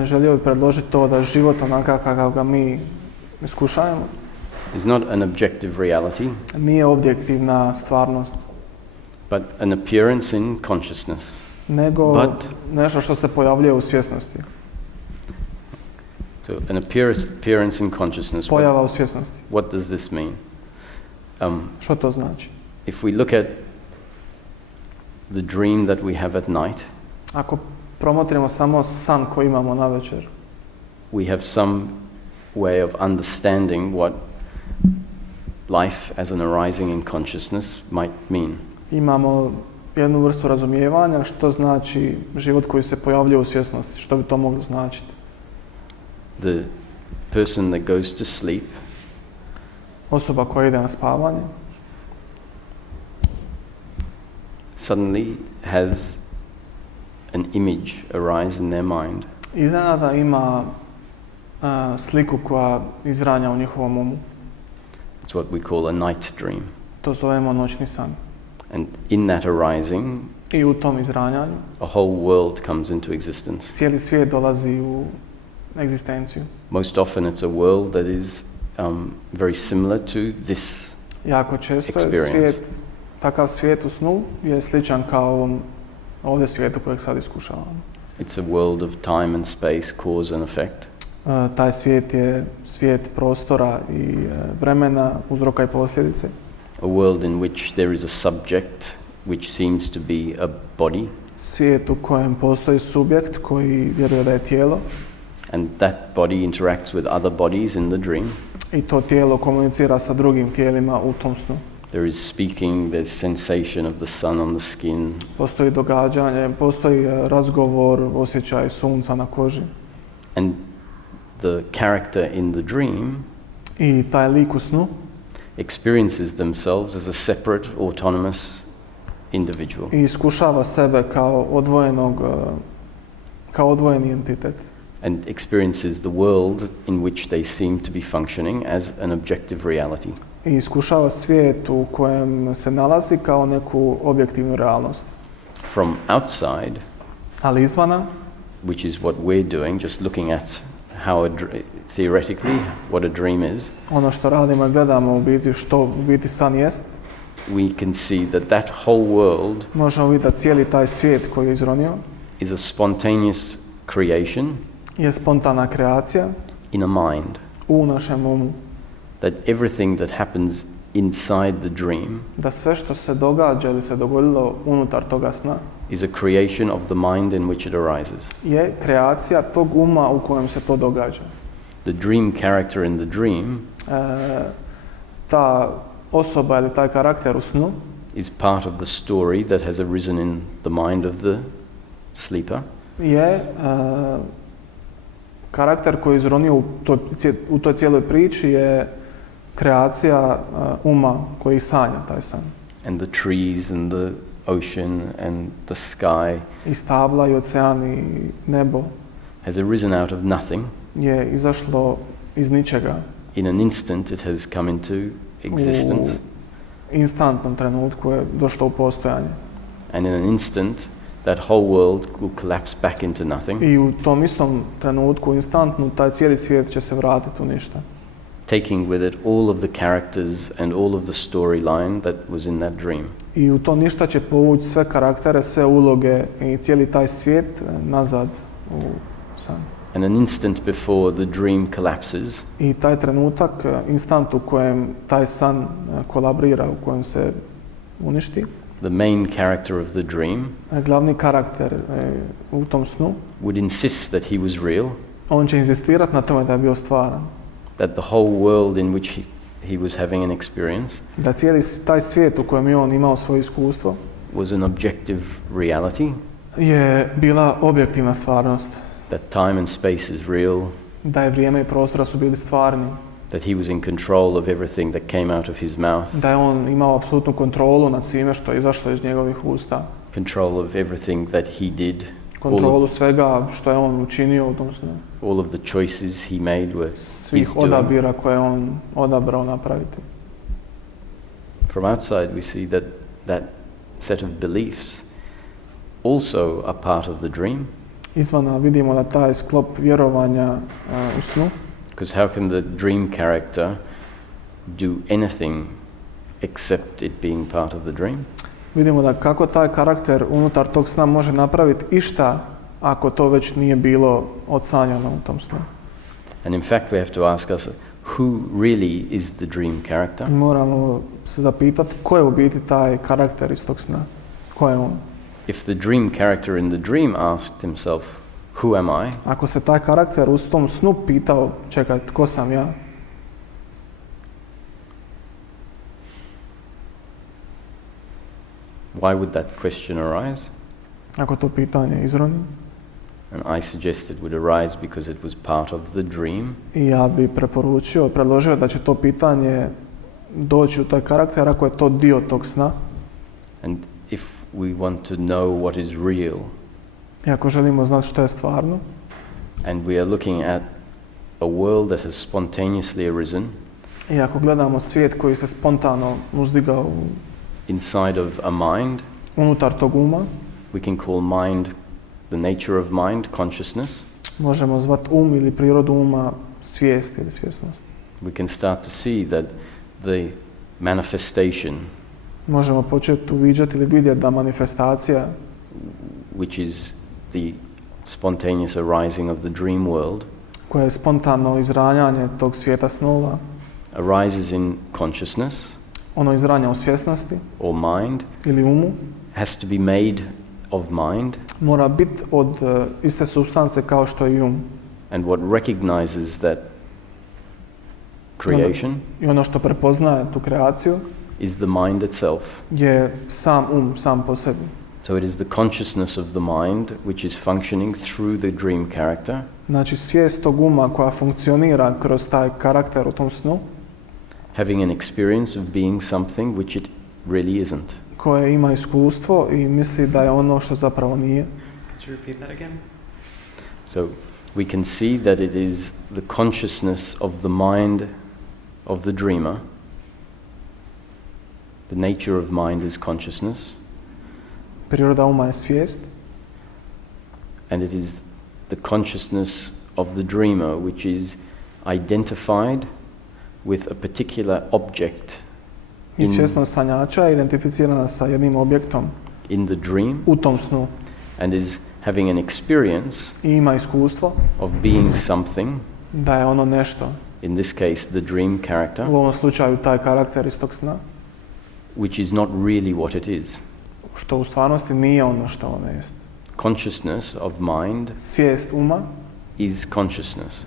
Želio bih predložiti to da život onakav kakav ga mi iskušajemo is not an objective reality, nije objektivna stvarnost, but an appearance in consciousness. nego But- nešto što se pojavljuje u svjesnosti. So, an appearance in consciousness. Pojava u svjesnosti. What does this mean? Što to znači? If we look at the dream that we have at night, Ako promotrimo samo san koji imamo na večer, we have some way of understanding what life as an arising in consciousness might mean. imamo jednu vrstu razumijevanja što znači život koji se pojavljuje u svjesnosti, što bi to moglo značiti. The person that goes to sleep Osoba koja ide na spavanje suddenly has an image arise in their mind, iznenada ima sliku koja izranja u njihovom umu. it's what we call a night dream. To zovemo noćni san. And in that arising, I u tom izranjanju a whole world comes into existence. cijeli svijet dolazi u egzistenciju. Most often it's a world that is very similar to this Jako često je experience. takav svijet u snu je sličan kao ovom ovdje svijetu kojeg sad iskušavamo. It's a world of time and space, cause and effect. Taj svijet je svijet prostora i vremena, uzroka i posljedice. A world in which there is a subject which seems to be a body, Svijet u kojem postoji subjekt koji vjeruje da je tijelo and that body interacts with other bodies in the dream. i to tijelo komunicira sa drugim tijelima u tom snu. There is speaking, there's sensation of the sun on the skin, Postoji događanje, postoji razgovor, osjećaj sunca na koži. and the character in the dream I taj lik u snu experiences themselves as a separate, autonomous individual. i iskušava sebe kao odvojeni entitet. And experiences the world in which they seem to be functioning as an objective reality. I iskušava svijet u kojem se nalazi kao neku objektivnu realnost. From outside, Ali izvana, which is what we're doing, just looking at how theoretically what a dream is, ono što radimo i gledamo u biti što u biti san jest, we can see that that whole world možemo vidjeti da cijeli taj svijet koji je izronio is a spontaneous creation je spontana kreacija in a mind. u našem umu. That everything that happens inside the dream Da sve što se događa ili se dogodilo unutar toga sna is a creation of the mind in which it arises. je kreacija tog uma u kojem se to događa. The dream character in the dream Ta osoba ili taj karakter u snu is part of the story that has arisen in the mind of the sleeper. je karakter koji je izronio u toj cijeloj priči je kreacija uma koji sanja taj san. And the trees and the ocean and the sky I stabla i ocean i nebo has arisen out of nothing. je izašlo iz ničega. In an instant it has come into existence. U instantnom trenutku je došlo u postojanje. And in an instant that whole world will collapse back into nothing. I u tom istom trenutku, instantno, taj cijeli svijet će se vratiti u ništa. Taking with it all of the characters and all of the storyline that was in that dream. I u to ništa će povući sve karaktere, sve uloge i cijeli taj svijet nazad u san. And an instant before the dream collapses, I taj trenutak, instant u kojem taj san kolabrira, u kojem se uništi, the main character of the dream glavni karakter u tom snu, would insist that he was real, on će inzistirati na tome da je bio stvaran. that the whole world in which he was having an experience Da cijeli taj svijet u kojem je on imao svoje iskustvo was an objective reality, je bila objektivna stvarnost. that time and space is real, Da je vrijeme i prostora su bili stvarni. that he was in control of everything that came out of his mouth, Da je on imao apsolutnu kontrolu nad svime što je izašlo iz njegovih usta. control of everything that he did, Kontrolu svega što je on učinio u tom snu. all of the choices he made were Svih his doing. odabira koje on odabrao napraviti. From outside we see that that set of beliefs also are part of the dream, Izvana vidimo da taj sklop vjerovanja u snu, because how can the dream character do anything except it being part of the dream? vidimo da kako taj karakter unutar tog sna može napraviti išta ako to već nije bilo odsanjano u tom snu. And in fact we have to ask us, who really is the dream character? Moramo se zapitati ko je u biti taj karakter iz tog sna. Ko je on? If the dream character in the dream asked himself, who am I? Ako se taj karakter u tom snu pitao, čekaj, tko sam ja? Why would that question arise? Ako to pitanje izroni. And I suggest it would arise because it was part of the dream, I ja bi predložio da će to pitanje doći u taj karakter ako je to dio tog sna. and if we want to know what is real, I ako želimo znati što je stvarno, and we are looking at a world that has spontaneously arisen i ako gledamo svijet koji se spontano uzdigao inside of a mind, unutar tog uma, we can call mind, the nature of mind, consciousness. možemo zvati ili prirodu uma svijest ili svjesnost. We can start to see that the manifestation, Možemo početi uviđati ili vidjeti da manifestacija, which is the spontaneous arising of the dream world, koja je spontano izranjanje tog svijeta snova, arises in consciousness ono izranja u svjesnosti or mind, ili umu, has to be made of mind, mora biti od iste supstance kao što je i um. and what recognizes that creation I ono što prepoznaje tu kreaciju is the mind itself. je sam sam po sebi. So it is the consciousness of the mind which is functioning through the dream character, Znači svijest tog uma koja funkcionira kroz taj karakter u tom snu, having an experience of being something which it really isn't. koje ima iskustvo i misli da je ono što zapravo nije. Could you repeat that again? So we can see that it is the consciousness of the mind of the dreamer. The nature of mind is consciousness, Priroda uma je svijest and it is the consciousness of the dreamer which is identified with a particular object i svjesnost sanjača je identificirana sa jednim objektom in the dream u tom snu and is having an experience i ima iskustvo of being something, da je ono nešto. in this case the dream character, U ovom slučaju taj karakter iz tog sna, which is not really what it is. što u stvarnosti nije ono što ono jest. Consciousness of mind Svijest uma is consciousness,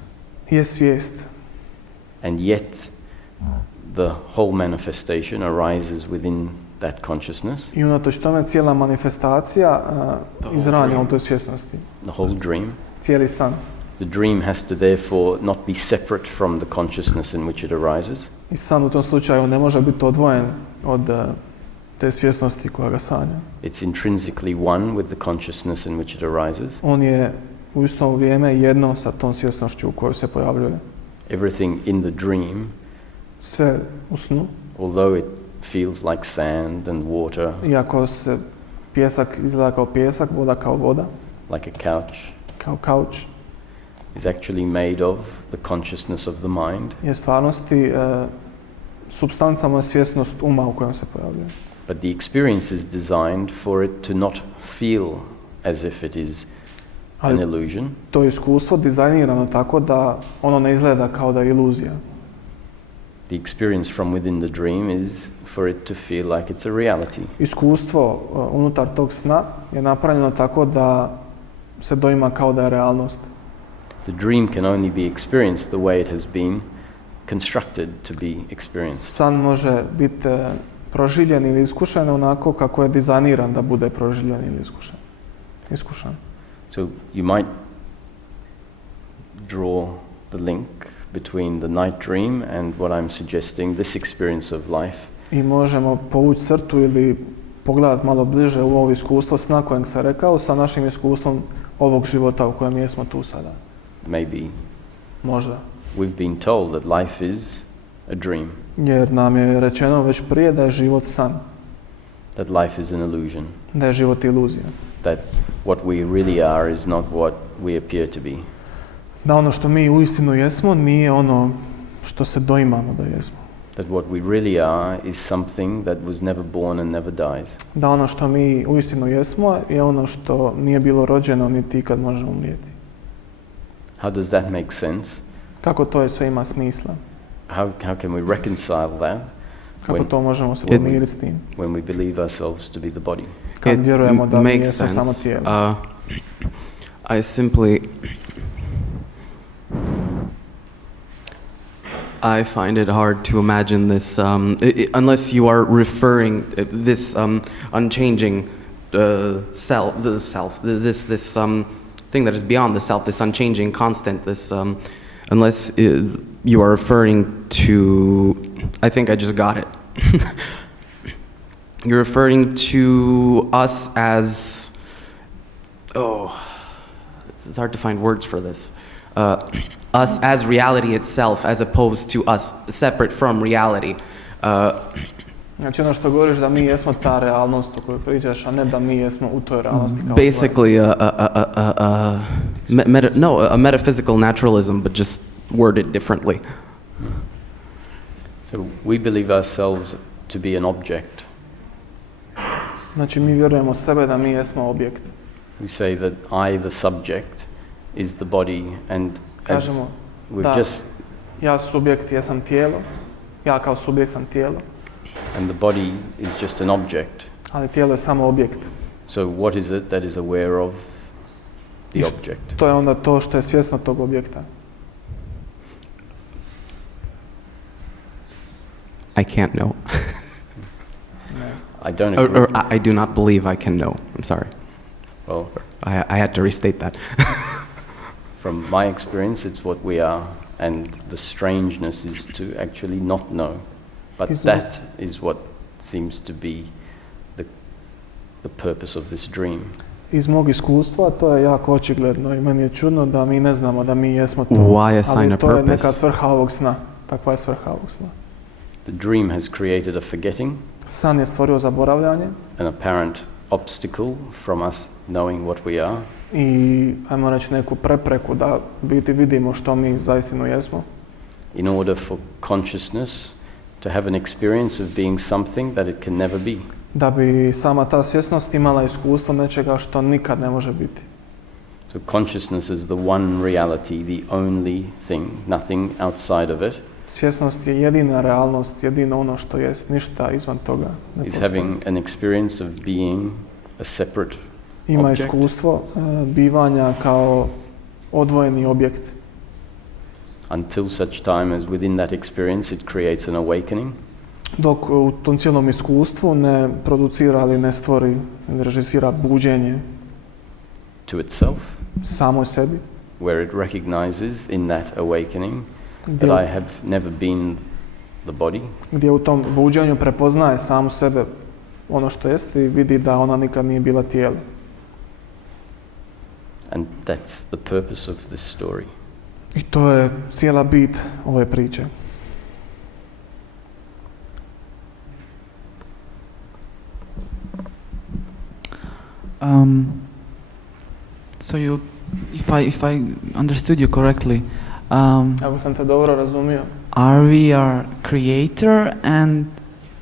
je svijest. and yet the whole manifestation arises within that consciousness, I unatoč tome cijela manifestacija izranja u toj svjesnosti. the whole dream, Cijeli san. The dream has to therefore not be separate from the consciousness in which it arises. I san u tom slučaju ne može biti odvojen od te svjesnosti koja ga sanja. It's intrinsically one with the consciousness in which it arises. On je u isto vrijeme jedno sa tom svjesnošću u kojoj se pojavljuje. Everything in the dream, Sve u snu, although it feels like sand and water, iako se pjesak izgleda kao pjesak, voda kao voda, like a couch, kao kauč, is actually made of the consciousness of the mind. je stvarnosti supstanca moja svjesnost uma u kojem se pojavljuje. But the experience is designed for it to not feel as if it is an illusion. To je iskustvo dizajnirano tako da ono ne izgleda kao da je iluzija. The experience from within the dream is for it to feel like it's a reality. Iskustvo unutar tog sna je napravljeno tako da se doima kao da je realnost. The dream can only be experienced the way it has been constructed to be experienced. San može biti proživljen ili iskušen onako kako je dizajniran da bude proživljen ili iskušan. So you might draw the link between the night dream and what I'm suggesting, this experience of life. I možemo povući crtu ili pogledati malo bliže u ovo iskustvo sna kojeg sam rekao sa našim iskustvom ovog života u kojem jesmo tu sada. Maybe Možda. we've been told that life is a dream, Jer nam je rečeno već prije da je život san, that life is an illusion, da je život iluzija. that what we really are is not what we appear to be. Da ono što mi uistinu jesmo nije ono što se doimamo da jesmo. That what we really are is something that was never born and never dies. Da ono što mi uistinu jesmo je ono što nije bilo rođeno niti ikad može umrijeti. How does that make sense? Kako to sve ima smisla? How can we reconcile that Kako to možemo se pomiriti s tim? when we believe ourselves to be the body? Kad vjerujemo da mi makes jesmo samo sense. tijelo. I simply I find it hard to imagine this unless you are referring this unchanging self, this thing that is beyond the self, this unchanging constant, this unless you are referring to, I think I just got it. You're referring to us as, it's hard to find words for this. Us as reality itself, as opposed to us separate from reality. Znači ono što govoriš da mi jesmo ta realnost o kojoj pričaš, a ne da mi jesmo u toj realnosti kao basically a metaphysical naturalism, but just worded differently. So we believe ourselves to be an object. Znači mi vjerujemo sebe da mi jesmo objekt. We say that I, the subject, is the body, and as Kažemo we've da just, ja subjekt jesam tijelo, ja kao subjekt sam tijelo, and the body is just an object. ali tijelo je samo objekt. So what is it that is aware of the object? To je onda to što je svjesno tog objekta. I can't know. I don't agree. or I do not believe I can know. I'm sorry. Well, I had to restate that. from my experience, it's what we are, and the strangeness is to actually not know. But that is what seems to be the purpose of this dream. Iz mog iskustva to je jako očigledno i meni je čudno da mi ne znamo da mi jesmo to. Why assign a ali to je neka purpose? svrha ovog sna. Takva je svrha ovog sna. The dream has created a forgetting, San je stvorio zaboravljanje an apparent obstacle from us knowing what we are, i ajmo reći neku prepreku da biti vidimo što mi zaistinu jesmo. in order for consciousness to have an experience of being something that it can never be. Da bi sama ta svjesnost imala iskustvo nečega što nikad ne može biti. So consciousness is the one reality, the only thing, nothing outside of it, Svjesnost je jedina realnost, jedino ono što jest, ništa izvan toga ne is postoji. having an experience of being a separate Ima object. iskustvo bivanja kao odvojeni objekt. Until such time as within that experience it creates an awakening, Dok u tom cijelom iskustvu ne producira ili ne stvori ili režisira buđenje to itself, samoj sebi, where it recognizes in that awakening gdje, that I have never been the body, gdje u tom buđenju prepoznaje samu sebe ono što jest i vidi da ona nikad nije bila tijelo. and that's the purpose of this story. I to je cijela bit ove priče. So you, if I understood you correctly, Ako sam te dobro razumio, are we our creator and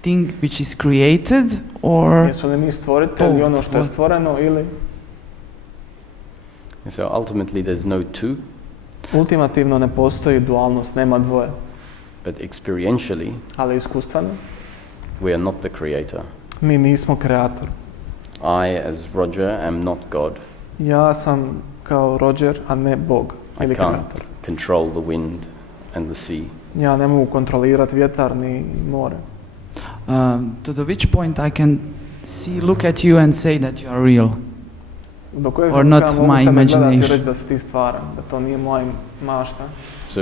thing which is created, or jesu li mi stvoritelji ono što je stvoreno ili And so ultimately there's no two, ultimativno ne postoji dualnost, nema dvoje, but experientially ali iskustveno we are not the creator. mi nismo kreator. I, as Roger, am not God. Ja sam kao Roger, a ne Bog I ili can't kreator. control the wind and the sea. Ja ne mogu kontrolirati vjetar ni more. to the which point I can look at you and say that you are real? Do kojeg Or trenutka not mogu my tebe gledati i imagination. reći da si ti stvaran, da to nije moja mašta. So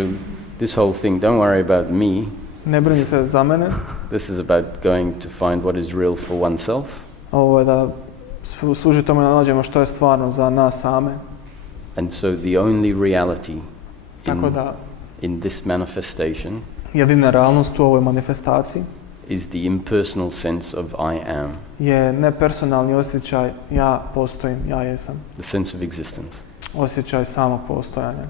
this whole thing, don't worry about me. Ne brini se za mene, This is about going to find what is real for oneself. ovo je da služi tome da nađemo što je stvarno za nas same. And so the only reality Tako da in this manifestation jedina realnost u ovoj manifestaciji is the impersonal sense of I am, je nepersonalni osjećaj ja postojim, ja jesam. the sense of existence. Osjećaj samog postojanja.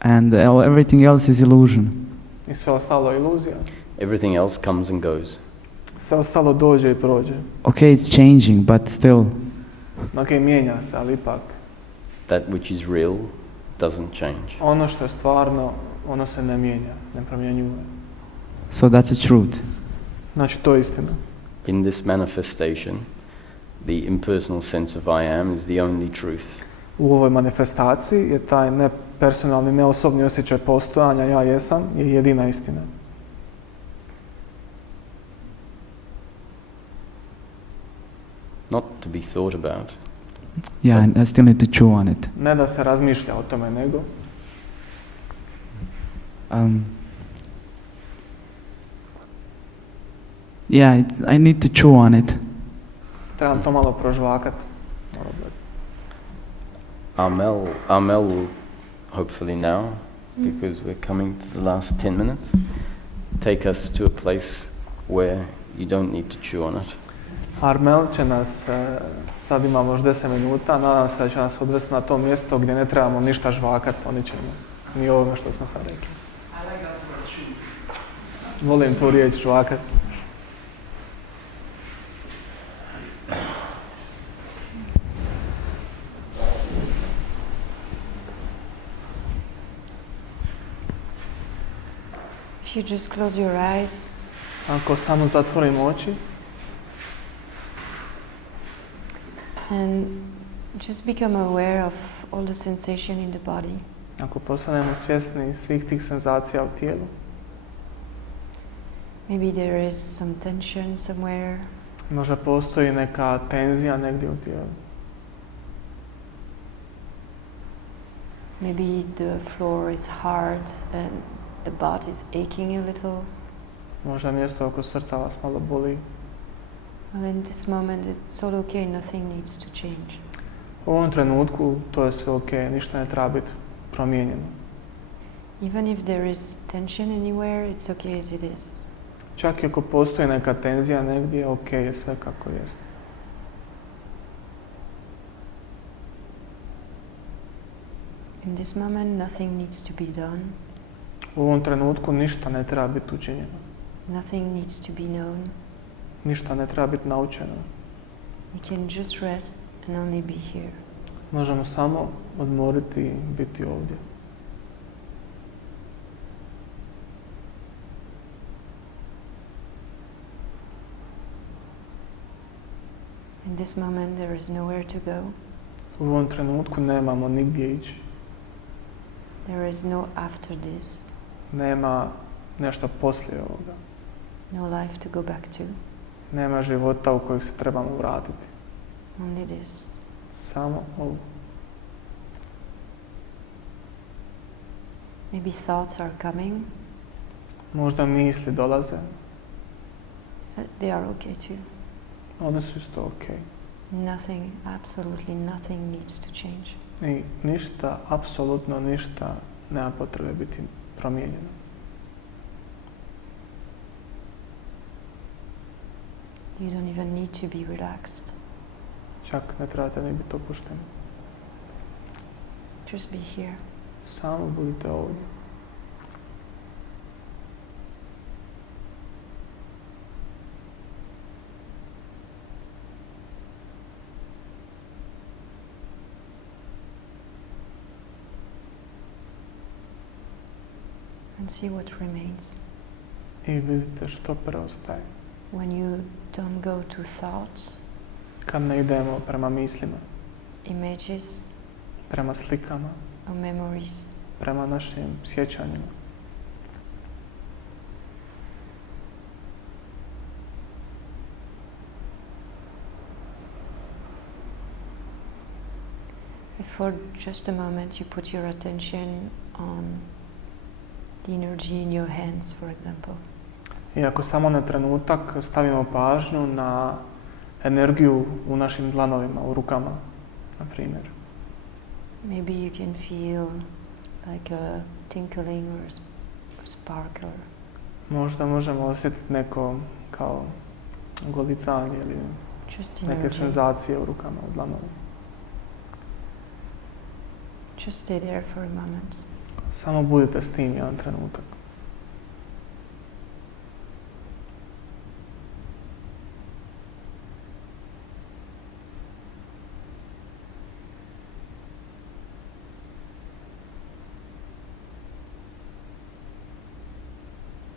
And everything else is illusion. I sve ostalo je iluzija. Everything else comes and goes. Sve ostalo dođe i prođe. Okay, it's changing, but still. Ok, mijenja se, ali ipak That which is real doesn't change. ono što je stvarno, ono se ne mijenja, ne promjenjuje. So that's the truth. Znači, to je istina. In this manifestation, the impersonal sense of I am is the only truth. U ovoj manifestaciji je taj nepersonalni, neosobni osjećaj postojanja, ja jesam, je jedina istina. Not to be thought about. Yeah, and I still need to chew on it. Ne da se razmišlja o tome, nego yeah, I need to chew on it. trebam to malo prožvakat. Amel will hopefully now, because we're coming to the last 10 minutes, take us to a place where you don't need to chew on it. Armel će nas, sad imamo još 10 minuta, nadam se da će nas odvesti na to mjesto gdje ne trebamo ništa žvakat o ničemu, ni ovome što smo sad rekli. Volim tu riječ žvakat. If you just close your eyes, Ako samo zatvorimo oči and just become aware of all the sensation in the body. ako postanemo svjesni svih tih senzacija u tijelu, Maybe there is some tension somewhere. možda postoji neka tenzija negdje u tijelu. Maybe the floor is hard and the butt is aching a little. Možda mjesto oko srca vas malo boli. Well, in this moment it's all okay, nothing needs to change. U ovom trenutku to je sve ok, ništa ne treba biti promijenjeno. Even if there is tension anywhere, it's okay as it is. Čak i ako postoji neka tenzija negdje, ok je sve kako jest. In this moment nothing needs to be done. U ovom trenutku ništa ne treba biti učinjeno. Nothing needs to be known. Ništa ne treba biti naučeno. We can just rest and only be here. Možemo samo odmoriti i biti ovdje. In this moment there is nowhere to go. U ovom trenutku nemamo nigdje ići. There is no after this. Nema nešto poslije ovoga. No life to go back to. Nema života u kojeg se trebamo vratiti. Only this. Samo ovo. Maybe thoughts are coming. Možda misli dolaze. They are okay too. One su isto ok. Nothing, absolutely nothing needs to change. I ništa, apsolutno ništa nema potrebe biti promijenjeno. You don't even need to be relaxed. Čak ne trebate ni biti opušteni. Just be here. Samo budite ovdje. And see what remains. I vidite što preostaje. When you don't go to thoughts, Kad ne idemo prema mislima, images, prema slikama, or memories, prema našim sjećanjima. if for just a moment you put your attention on the energy in your hands, for example, I ako samo na trenutak stavimo pažnju na energiju u našim dlanovima, u rukama, na primjer. maybe you can feel like a tinkling or spark or Možda možemo osjetiti neko kao golicanje ili just neke energy. senzacije u rukama, u dlanovima. Just stay there for a moment. Samo budite s tim jedan trenutak.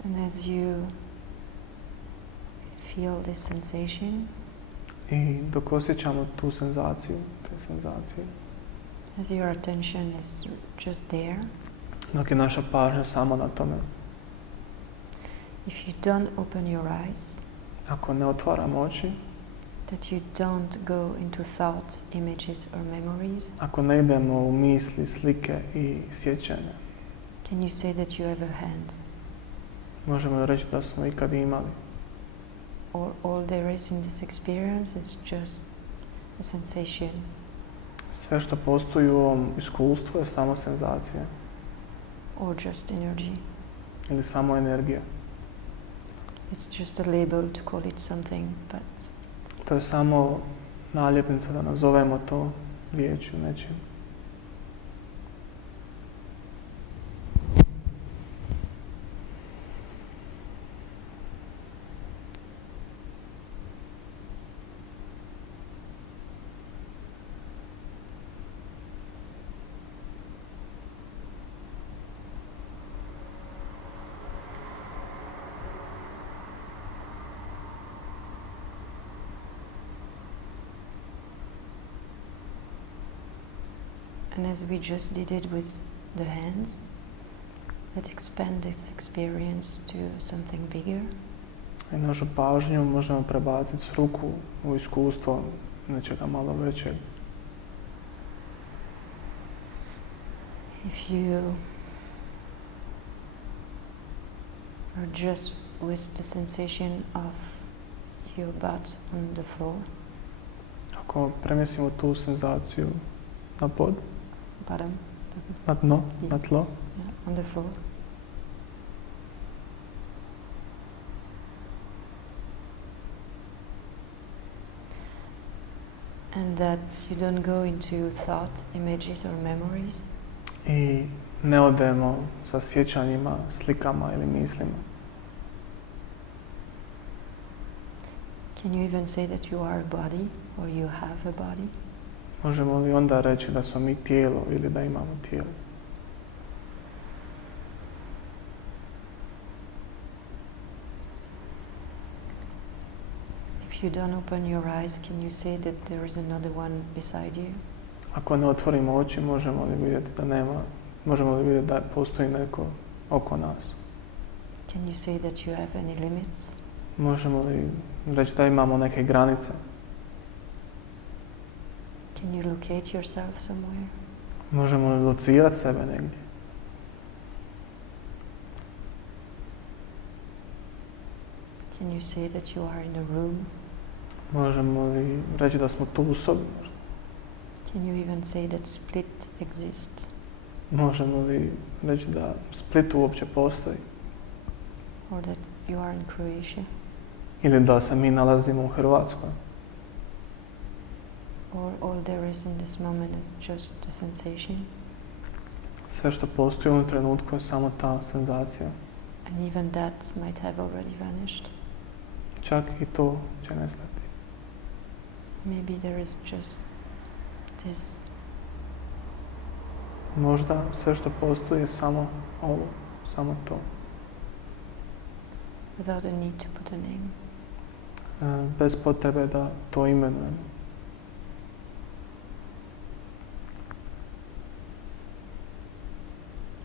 And as you feel this sensation, I dok osjećamo tu senzaciju, te senzacije, as your attention is just there, dok je naša pažnja samo na tome, if you don't open your eyes, ako ne otvaramo oči, that you don't go into thought, images or memories, ako ne idemo u misli, slike i sjećanja, can you say that you have a hand? možemo reći da smo ikad imali. Or all there is in this experience is just a sensation, Sve što postoji u ovom iskustvu je samo senzacija or just energy. ili samo energija. It's just a label to call it something, but To je samo naljepnica da nazovemo to riječju, nečim. and as we just did it with the hands, let's expand this experience to something bigger. I našu pažnju možemo prebaciti s ruku u iskustvo nečega malo većeg. If you are just with the sensation of your butt on the floor, Ako premjestimo tu senzaciju na pod, bottom, na dno, na tlo, yeah, on the floor, and that you don't go into thought, images or memories, i ne odemo sa sjećanjima, slikama ili mislima. can you even say that you are a body or you have a body? Možemo li onda reći da smo mi tijelo ili da imamo tijelo? If you don't open your eyes, can you say that there is another one beside you? Ako ne otvorimo oči, možemo li vidjeti da nema, možemo li vidjeti da postoji neko oko nas? Can you say that you have any limits? Možemo li reći da imamo neke granice? Can you locate yourself somewhere? Možemo li locirati sebe negdje? Can you say that you are in a room? Možemo li reći da smo tu u sobi? Can you even say that Split exists? Možemo li reći da Split uopće postoji? Or that you are in Croatia? Ili da se mi nalazimo u Hrvatskoj? Or all there is in this moment is just a sensation? Sve što postoji u ovom trenutku je samo ta senzacija. And even that might have already vanished. Čak i to će nestati. Maybe there is just this. Možda sve što postoji je samo ovo, samo to. Without a need to put a name. Bez potrebe da to imenujemo.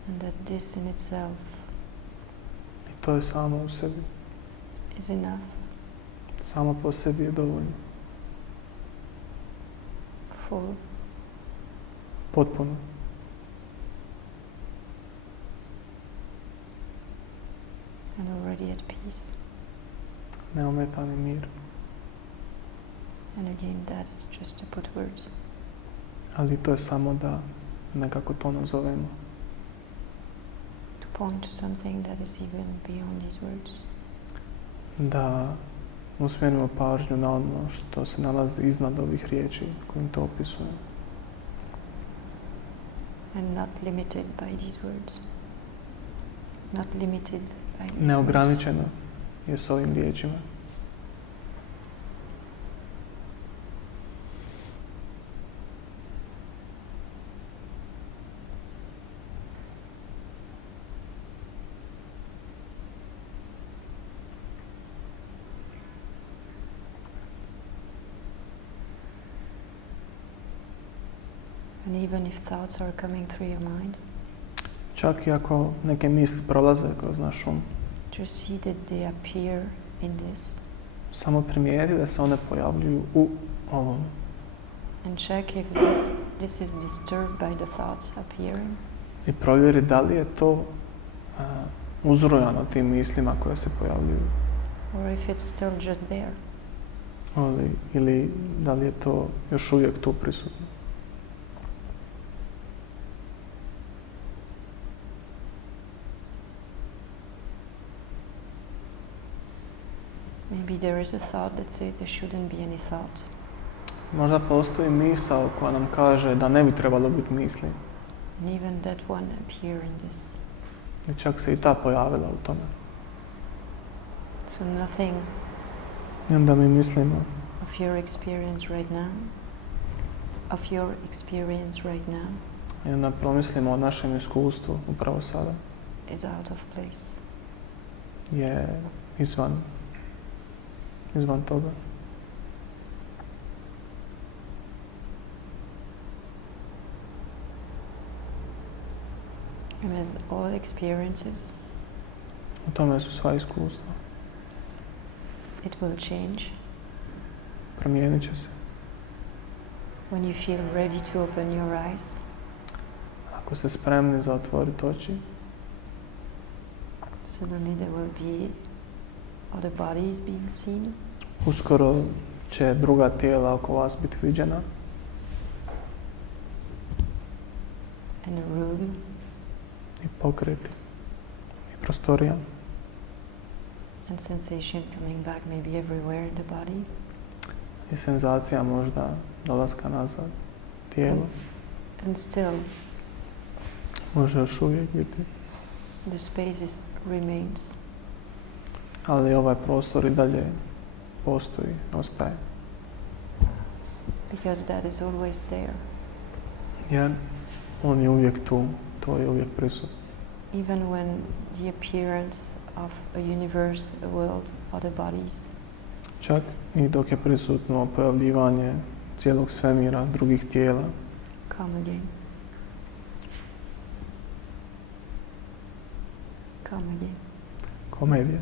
And that this in itself I to je samo u sebi. is enough. Samo po sebi je dovoljno. Full. Potpuno. And already at peace. Neometani mir. And again, that is just to put words. Ali to je samo da nekako to nazovemo. To point to something that is even beyond these words. Da usmjerimo pažnju na ono što se nalazi iznad ovih riječi kojim to opisujemo. And not limited by these words. Not limited by these words. Neograničeno je s ovim riječima. And even if thoughts are coming through your mind, Čak i ako neke misli prolaze kroz naš um, just see that they appear in this. samo primijeti da se one pojavljuju u ovom. And check if this is disturbed by the thoughts appearing. I provjeri da li je to uzrojano tim mislima koje se pojavljuju. Or if it's still just there. Ili da li je to još uvijek tu prisutno. Maybe there is a thought that says there shouldn't be any thought. Možda postoji misao koja nam kaže da ne bi trebalo biti misli. And even that one appear in this. I čak se i ta pojavila u tome. So nothing I onda mi mislimo of your experience right now, of your experience right now, i onda promislimo o našem iskustvu upravo sada. is out of place. Je izvan toga. And as all experiences, U tome su sva iskustva. it will change. Promijenit će se. When you feel ready to open your eyes, Ako ste spremni za otvoriti oči, suddenly there will be other bodies being seen, uskoro će druga tijela oko vas biti viđena and a room, i pokreti i prostorija and sensation coming back maybe everywhere in the body. i senzacija možda dolaska nazad tijelo. And still, Može još uvijek biti, the space remains. ali ovaj prostor i dalje postoji, ostaje. Because that is always there. Jer on je uvijek tu, to je uvijek prisutno. Even when the appearance of a universe, a world, other bodies, Čak i dok je prisutno pojavljivanje cijelog svemira, drugih tijela, come again. Come again. komedija.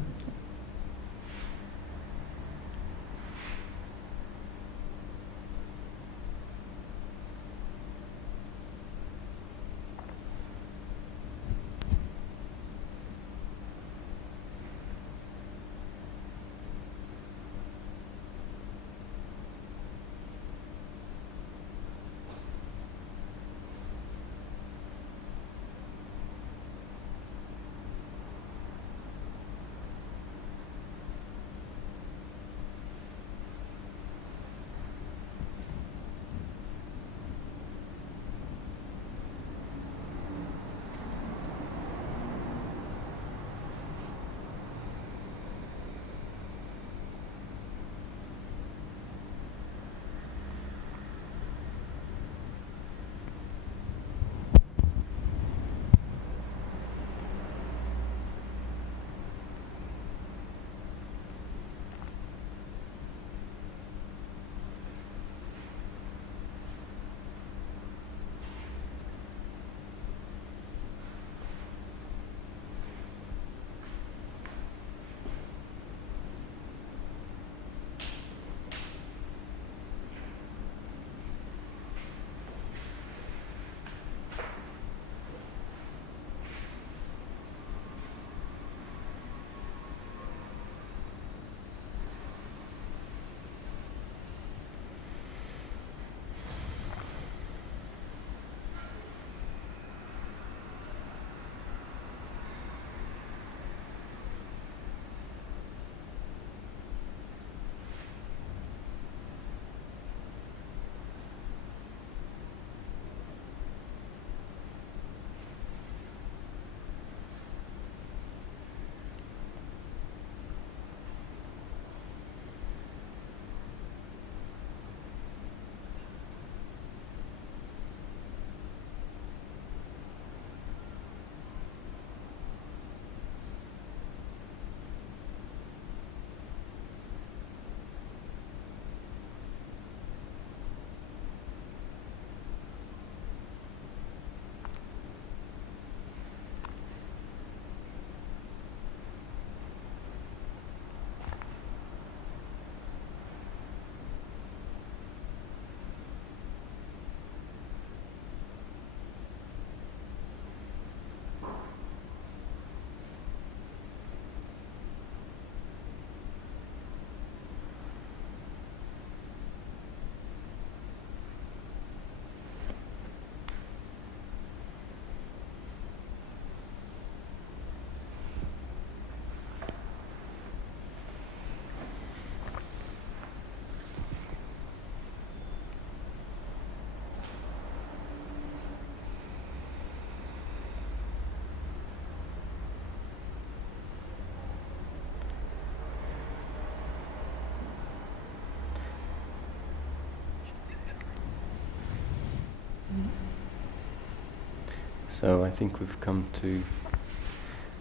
So I think we've come to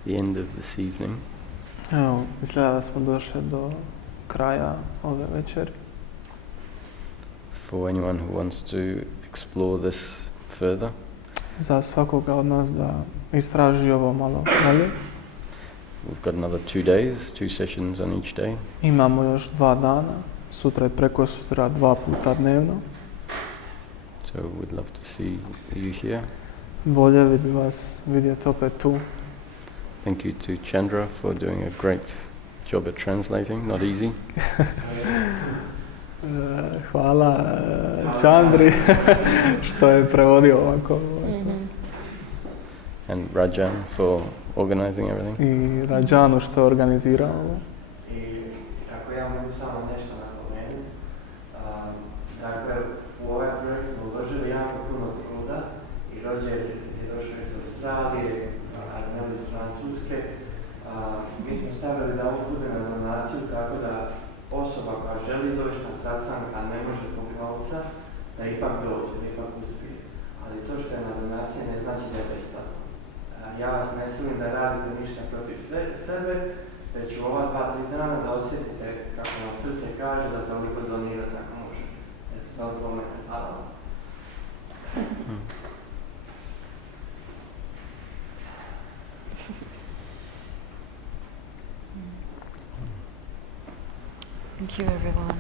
the end of this evening. Evo, izgleda da smo došli do kraja ove večeri. For anyone who wants to explore this further, Za svakoga od nas da istraži ovo malo dalje. we've got another 2 days, 2 sessions on each day. Imamo još 2 dana, sutra i prekosutra 2 puta dnevno. So we'd love to see you here. Voljeli bi vas vidjeti opet tu. Thank you to Chandra for doing a great job at translating, not easy. Hvala Chandri što je prevodio ovako. And Rajan for organizing everything. I Rajanu što je organizirao ovo. I ako ja mogu samo nešto napomenuti, dakle u ovaj projekt smo uložili jako puno truda i Roger je došao iz Australije, Arnel iz Francuske. Mi smo stavili da ovo bude na donaciju tako da osoba koja želi doći na satsang, a ne može zbog novca, da ipak dođe, da ipak uspije. Ali to što je na donaciji ne znači da je besplatno. Ja vas ne silim da radite ništa protiv sebe, već u ova 2-3 dana da osjetite kako vam srce kaže da toliko donirate ako možete. Eto, toliko mene. Hvala vam. Thank you, everyone.